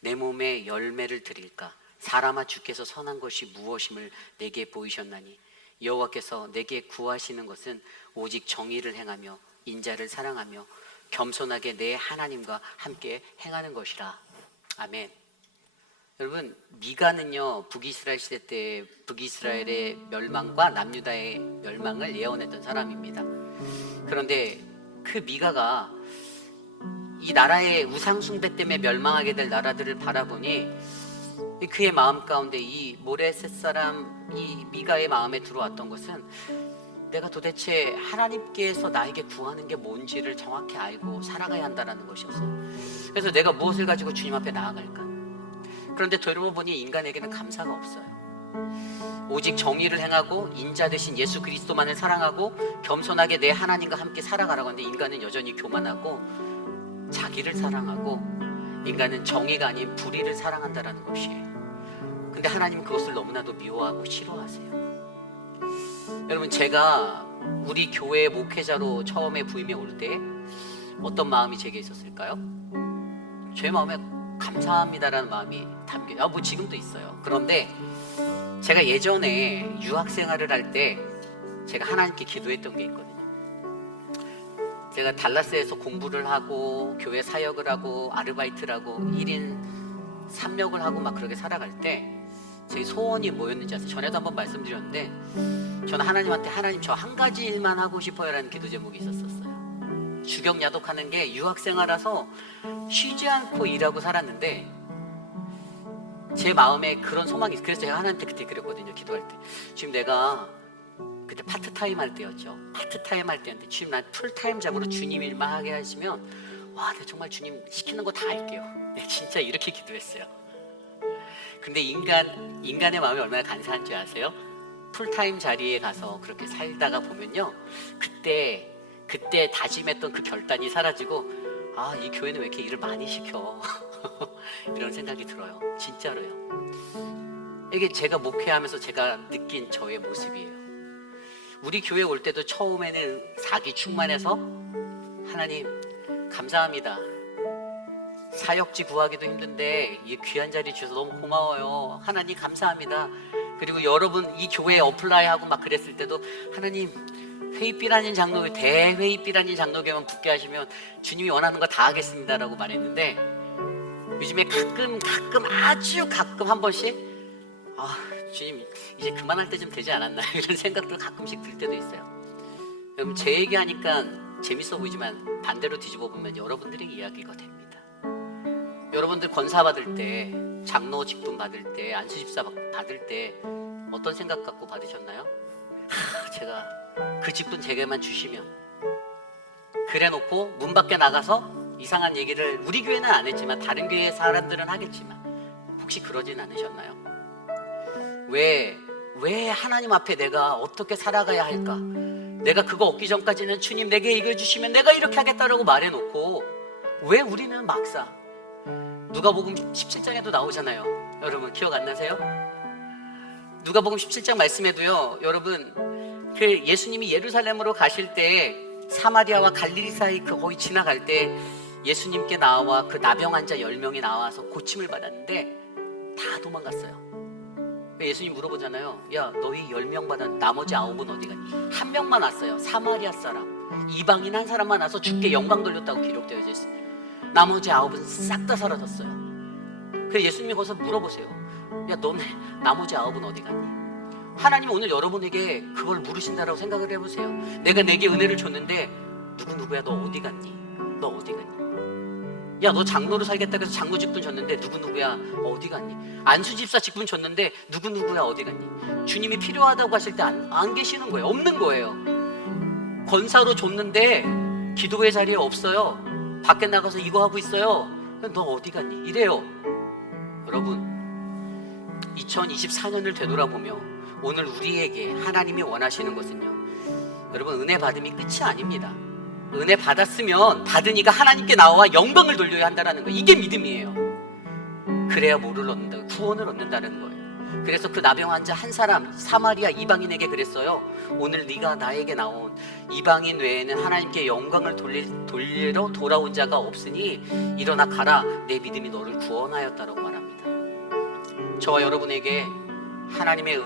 내 몸에 열매를 드릴까? 사람아, 주께서 선한 것이 무엇임을 내게 보이셨나니 여호와께서 내게 구하시는 것은 오직 정의를 행하며 인자를 사랑하며 겸손하게 내 하나님과 함께 행하는 것이라. 아멘. 여러분, 미가는요, 북이스라엘 시대 때 북이스라엘의 멸망과 남유다의 멸망을 예언했던 사람입니다. 그런데 그 미가가 이 나라의 우상 숭배 때문에 멸망하게 될 나라들을 바라보니 그의 마음 가운데 이 모레셋 사람 이 미가의 마음에 들어왔던 것은 내가 도대체 하나님께서 나에게 구하는 게 뭔지를 정확히 알고 살아가야 한다는 것이었어. 그래서 내가 무엇을 가지고 주님 앞에 나아갈까? 그런데 되돌아보니 인간에게는 감사가 없어요. 오직 정의를 행하고 인자 되신 예수 그리스도만을 사랑하고 겸손하게 내 하나님과 함께 살아가라고 하는데, 인간은 여전히 교만하고 자기를 사랑하고, 인간은 정의가 아닌 불의를 사랑한다라는 것이에요. 근데 하나님은 그것을 너무나도 미워하고 싫어하세요. 여러분, 제가 우리 교회 목회자로 처음에 부임해 올 때 어떤 마음이 제게 있었을까요? 제 마음에 감사합니다라는 마음이 담겨요. 뭐 지금도 있어요. 그런데 제가 예전에 유학 생활을 할 때 제가 하나님께 기도했던 게 있거든요. 제가 달라스에서 공부를 하고 교회 사역을 하고 아르바이트를 하고 1인 3역을 하고 막 그렇게 살아갈 때 제 소원이 뭐였는지 아세요? 전에도 한번 말씀드렸는데, 저는 하나님한테 하나님 저 한 가지 일만 하고 싶어요 라는 기도 제목이 있었어요. 주경 야독하는 게 유학생활라서 쉬지 않고 일하고 살았는데 제 마음에 그런 소망이 있어요. 그래서 제가 하나님께 그때 그랬거든요. 기도할 때. 지금 내가 그때 파트타임 할 때였죠. 파트타임 할 때였는데 지금 난 풀타임 잡으로 주님 일만 하게 하시면 와, 내가 정말 주님 시키는 거 다 할게요. 내가 진짜 이렇게 기도했어요. 근데 인간의 마음이 얼마나 간사한 줄 아세요? 풀타임 자리에 가서 그렇게 살다가 보면요, 그때 다짐했던 그 결단이 사라지고, 아, 이 교회는 왜 이렇게 일을 많이 시켜? 이런 생각이 들어요. 진짜로요. 이게 제가 목회하면서 제가 느낀 저의 모습이에요. 우리 교회 올 때도 처음에는 사기 충만해서 하나님 감사합니다. 사역지 구하기도 힘든데 이 귀한 자리 주셔서 너무 고마워요. 하나님 감사합니다. 그리고 여러분 이 교회에 어플라이하고 막 그랬을 때도 하나님 회의bil 아닌 장로교, 대회의bil 아닌 장로교만 붙게 하시면 주님이 원하는 거 다 하겠습니다라고 말했는데, 요즘에 가끔 아주 가끔 한 번씩 아, 주님 이제 그만할 때 좀 되지 않았나 이런 생각도 가끔씩 들 때도 있어요. 여러분 제 얘기하니까 재밌어 보이지만 반대로 뒤집어 보면 여러분들의 이야기가 됩니다. 여러분들 권사 받을 때, 장로 직분 받을 때, 안수집사 받을 때 어떤 생각 갖고 받으셨나요? 제가 그 직분 제게만 주시면, 그래 놓고 문 밖에 나가서 이상한 얘기를 우리 교회는 안 했지만 다른 교회 사람들은 하겠지만 혹시 그러진 않으셨나요? 왜 하나님 앞에 내가 어떻게 살아가야 할까? 내가 그거 얻기 전까지는 주님 내게 이걸 주시면 내가 이렇게 하겠다라고 말해놓고 왜 우리는 막상 누가복음 17장에도 나오잖아요. 여러분 기억 안 나세요? 누가복음 17장 말씀에도요, 여러분 그 예수님이 예루살렘으로 가실 때 사마리아와 갈릴리 사이 그 거의 지나갈 때 예수님께 나와 그 나병 환자 10명이 나와서 고침을 받았는데 다 도망갔어요. 예수님 물어보잖아요. 야, 너희 10명 받았는데 나머지 9은 어디 갔니? 한 명만 왔어요. 사마리아 사람, 이방인 한 사람만 와서 주께 영광 돌렸다고 기록되어 있어요. 나머지 9은 싹 다 사라졌어요. 그래서 예수님이 거기서 물어보세요. 야, 너네 나머지 9은 어디 갔니? 하나님 오늘 여러분에게 그걸 물으신다라고 생각을 해보세요. 내가 내게 은혜를 줬는데 누구야 너 어디 갔니? 너 어디 갔니? 야, 너 장로로 살겠다고 해서 장로 직분 줬는데 누구야 어디 갔니? 안수집사 직분 줬는데 누구야 어디 갔니? 주님이 필요하다고 하실 때 안 계시는 거예요. 없는 거예요. 권사로 줬는데 기도회 자리에 없어요. 밖에 나가서 이거 하고 있어요. 너 어디 갔니? 이래요. 여러분 2024년을 되돌아보며 오늘 우리에게 하나님이 원하시는 것은요, 여러분 은혜 받음이 끝이 아닙니다. 은혜 받았으면 받으니까 하나님께 나와 영광을 돌려야 한다는 거예요. 이게 믿음이에요. 그래야 뭐를 얻는다? 구원을 얻는다는 거예요. 그래서 그 나병 환자 한 사람 사마리아 이방인에게 그랬어요. 오늘 네가 나에게 나온 이방인 외에는 하나님께 영광을 돌리러 돌아온 자가 없으니 일어나 가라. 내 믿음이 너를 구원하였다라고 말합니다. 저와 여러분에게 하나님의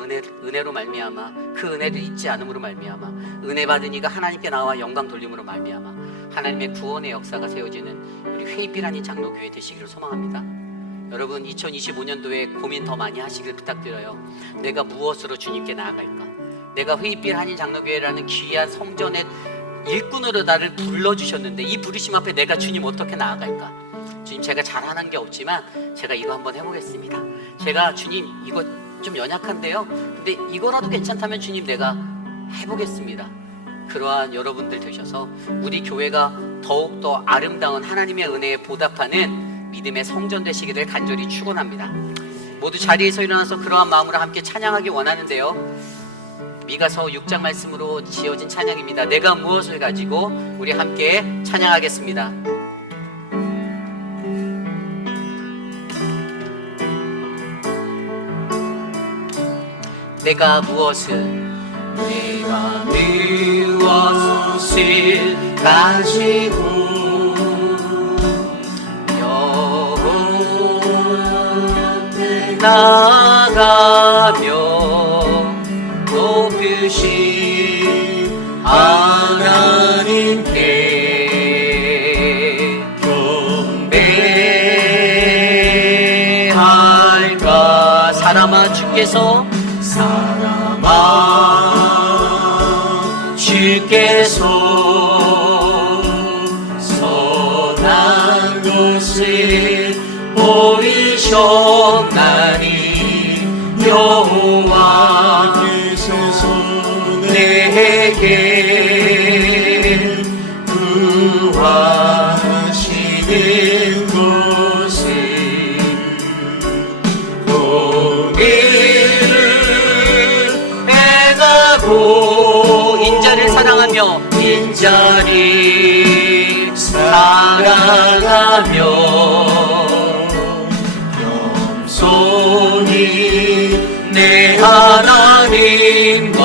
은혜로 말미암아, 그 은혜를 잊지 않음으로 말미암아, 은혜 받은 이가 하나님께 나와 영광 돌림으로 말미암아 하나님의 구원의 역사가 세워지는 우리 회의bil 아닌 장로교회 되시기를 소망합니다. 여러분 2025년도에 고민 더 많이 하시길 부탁드려요. 내가 무엇으로 주님께 나아갈까? 내가 회의bil 아닌 장로교회라는 귀한 성전의 일꾼으로 나를 불러주셨는데 이 부르심 앞에 내가 주님 어떻게 나아갈까? 주님 제가 잘하는 게 없지만 제가 이거 한번 해보겠습니다. 제가 주님 이거 좀 연약한데요, 근데 이거라도 괜찮다면 주님 내가 해보겠습니다. 그러한 여러분들 되셔서 우리 교회가 더욱더 아름다운 하나님의 은혜에 보답하는 믿음의 성전 되시기를 간절히 축원합니다. 모두 자리에서 일어나서 그러한 마음으로 함께 찬양하기 원하는데요, 미가서 6장 말씀으로 지어진 찬양입니다. 내가 무엇을 가지고, 우리 함께 찬양하겠습니다. 내가 무엇을 가지고 영원히 나아가며 높으신 하나님께 경배할까? 사람아 주께서 선한 것을 보이시 보이셨나니 여호와께서 내게 구하시는 것을 공의를 행하고 인자를 사랑하며 인자를 사랑하며 겸손히 내 하나님과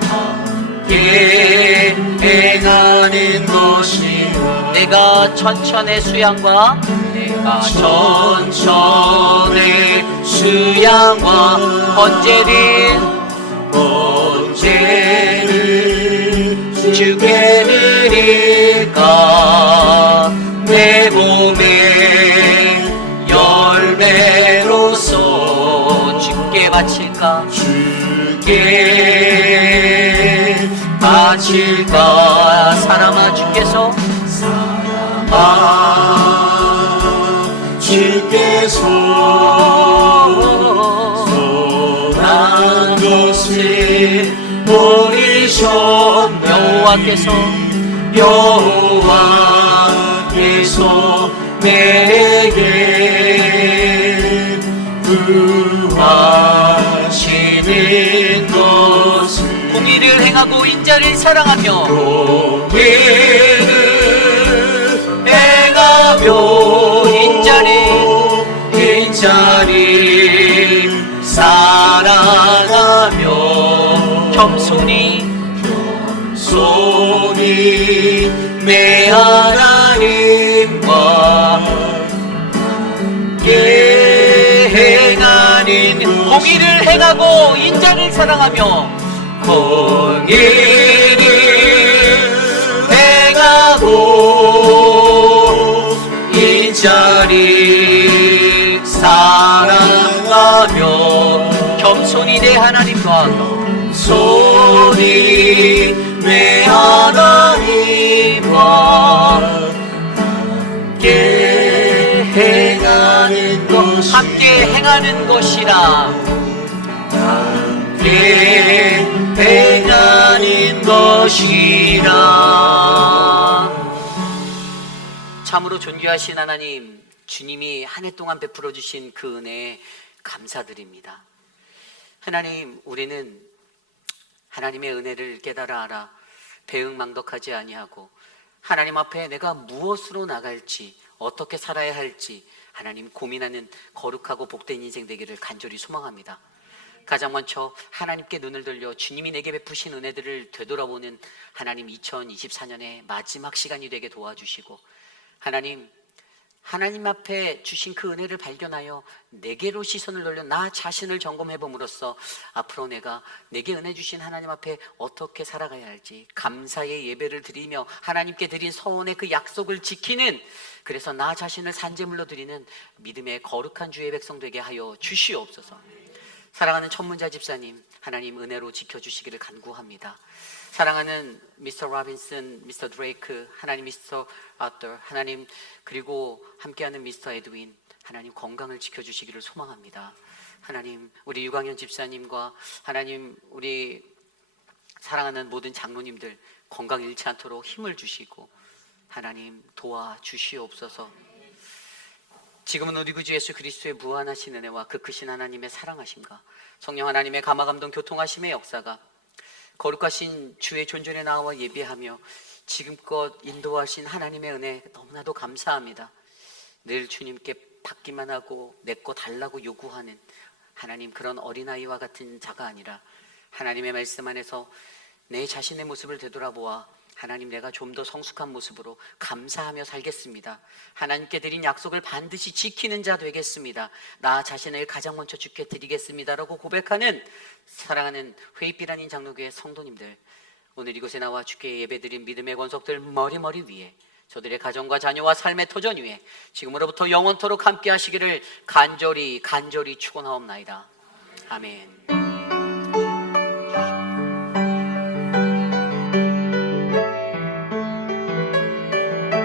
함께 행하는 것이라. 내가 천천의 수양과 천천의 수양과 번제를 주께 드릴까. 내 몸의 열매로서 주께 바칠까. 주께 바칠까. 사랑아 주께서 주께서 선한 것을 보이셨네. 여호와께서 내게 구하시는 것을 공의를 행하고 인자를 사랑하며 공의를 행하며 인자를 사랑하며 겸손히 내 하나님과 함께 행하는 공의를 행하고 인자를 사랑하며 공의를 행하고 인자를 사랑하며 겸손히 내 하나님과 겸손히 내 하나님과 함께 행하는 것이라. 함께 행하는 것이라. 참으로 존귀하신 하나님, 주님이 한 해 동안 베풀어 주신 그 은혜에 감사드립니다. 하나님, 우리는 하나님의 은혜를 깨달아 알아 배응망덕하지 아니하고 하나님 앞에 내가 무엇으로 나갈지, 어떻게 살아야 할지 하나님 고민하는 거룩하고 복된 인생 되기를 간절히 소망합니다. 가장 먼저 하나님께 눈을 돌려 주님이 내게 베푸신 은혜들을 되돌아보는 하나님 2024년의 마지막 시간이 되게 도와주시고, 하나님 앞에 주신 그 은혜를 발견하여 내게로 시선을 돌려 나 자신을 점검해봄으로써 앞으로 내게 은혜 주신 하나님 앞에 어떻게 살아가야 할지 감사의 예배를 드리며 하나님께 드린 서원의 그 약속을 지키는, 그래서 나 자신을 산제물로 드리는 믿음의 거룩한 주의 백성 되게 하여 주시옵소서. 사랑하는 천문자 집사님, 하나님 은혜로 지켜주시기를 간구합니다. 사랑하는 미스터 로빈슨, 미스터 드레이크, 하나님 미스터 아터, 하나님 그리고 함께하는 미스터 에드윈, 하나님 건강을 지켜주시기를 소망합니다. 하나님 우리 유광현 집사님과 하나님 우리 사랑하는 모든 장로님들 건강 잃지 않도록 힘을 주시고 하나님 도와주시옵소서. 지금은 우리 구주 예수 그리스도의 무한하신 은혜와 그 크신 하나님의 사랑하심과 성령 하나님의 감화감동 교통하심의 역사가 거룩하신 주의 존전에 나와 예배하며 지금껏 인도하신 하나님의 은혜 너무나도 감사합니다. 늘 주님께 받기만 하고 내 거 달라고 요구하는 하나님 그런 어린아이와 같은 자가 아니라 하나님의 말씀 안에서 내 자신의 모습을 되돌아보아 하나님 내가 좀 더 성숙한 모습으로 감사하며 살겠습니다. 하나님께 드린 약속을 반드시 지키는 자 되겠습니다. 나 자신을 가장 먼저 주께 드리겠습니다라고 고백하는 사랑하는 회입빛 아닌 장로교회 성도님들, 오늘 이곳에 나와 주께 예배드린 믿음의 권속들 머리머리 위에 저들의 가정과 자녀와 삶의 터전 위에 지금으로부터 영원토록 함께 하시기를 간절히 축원하옵나이다. 아멘.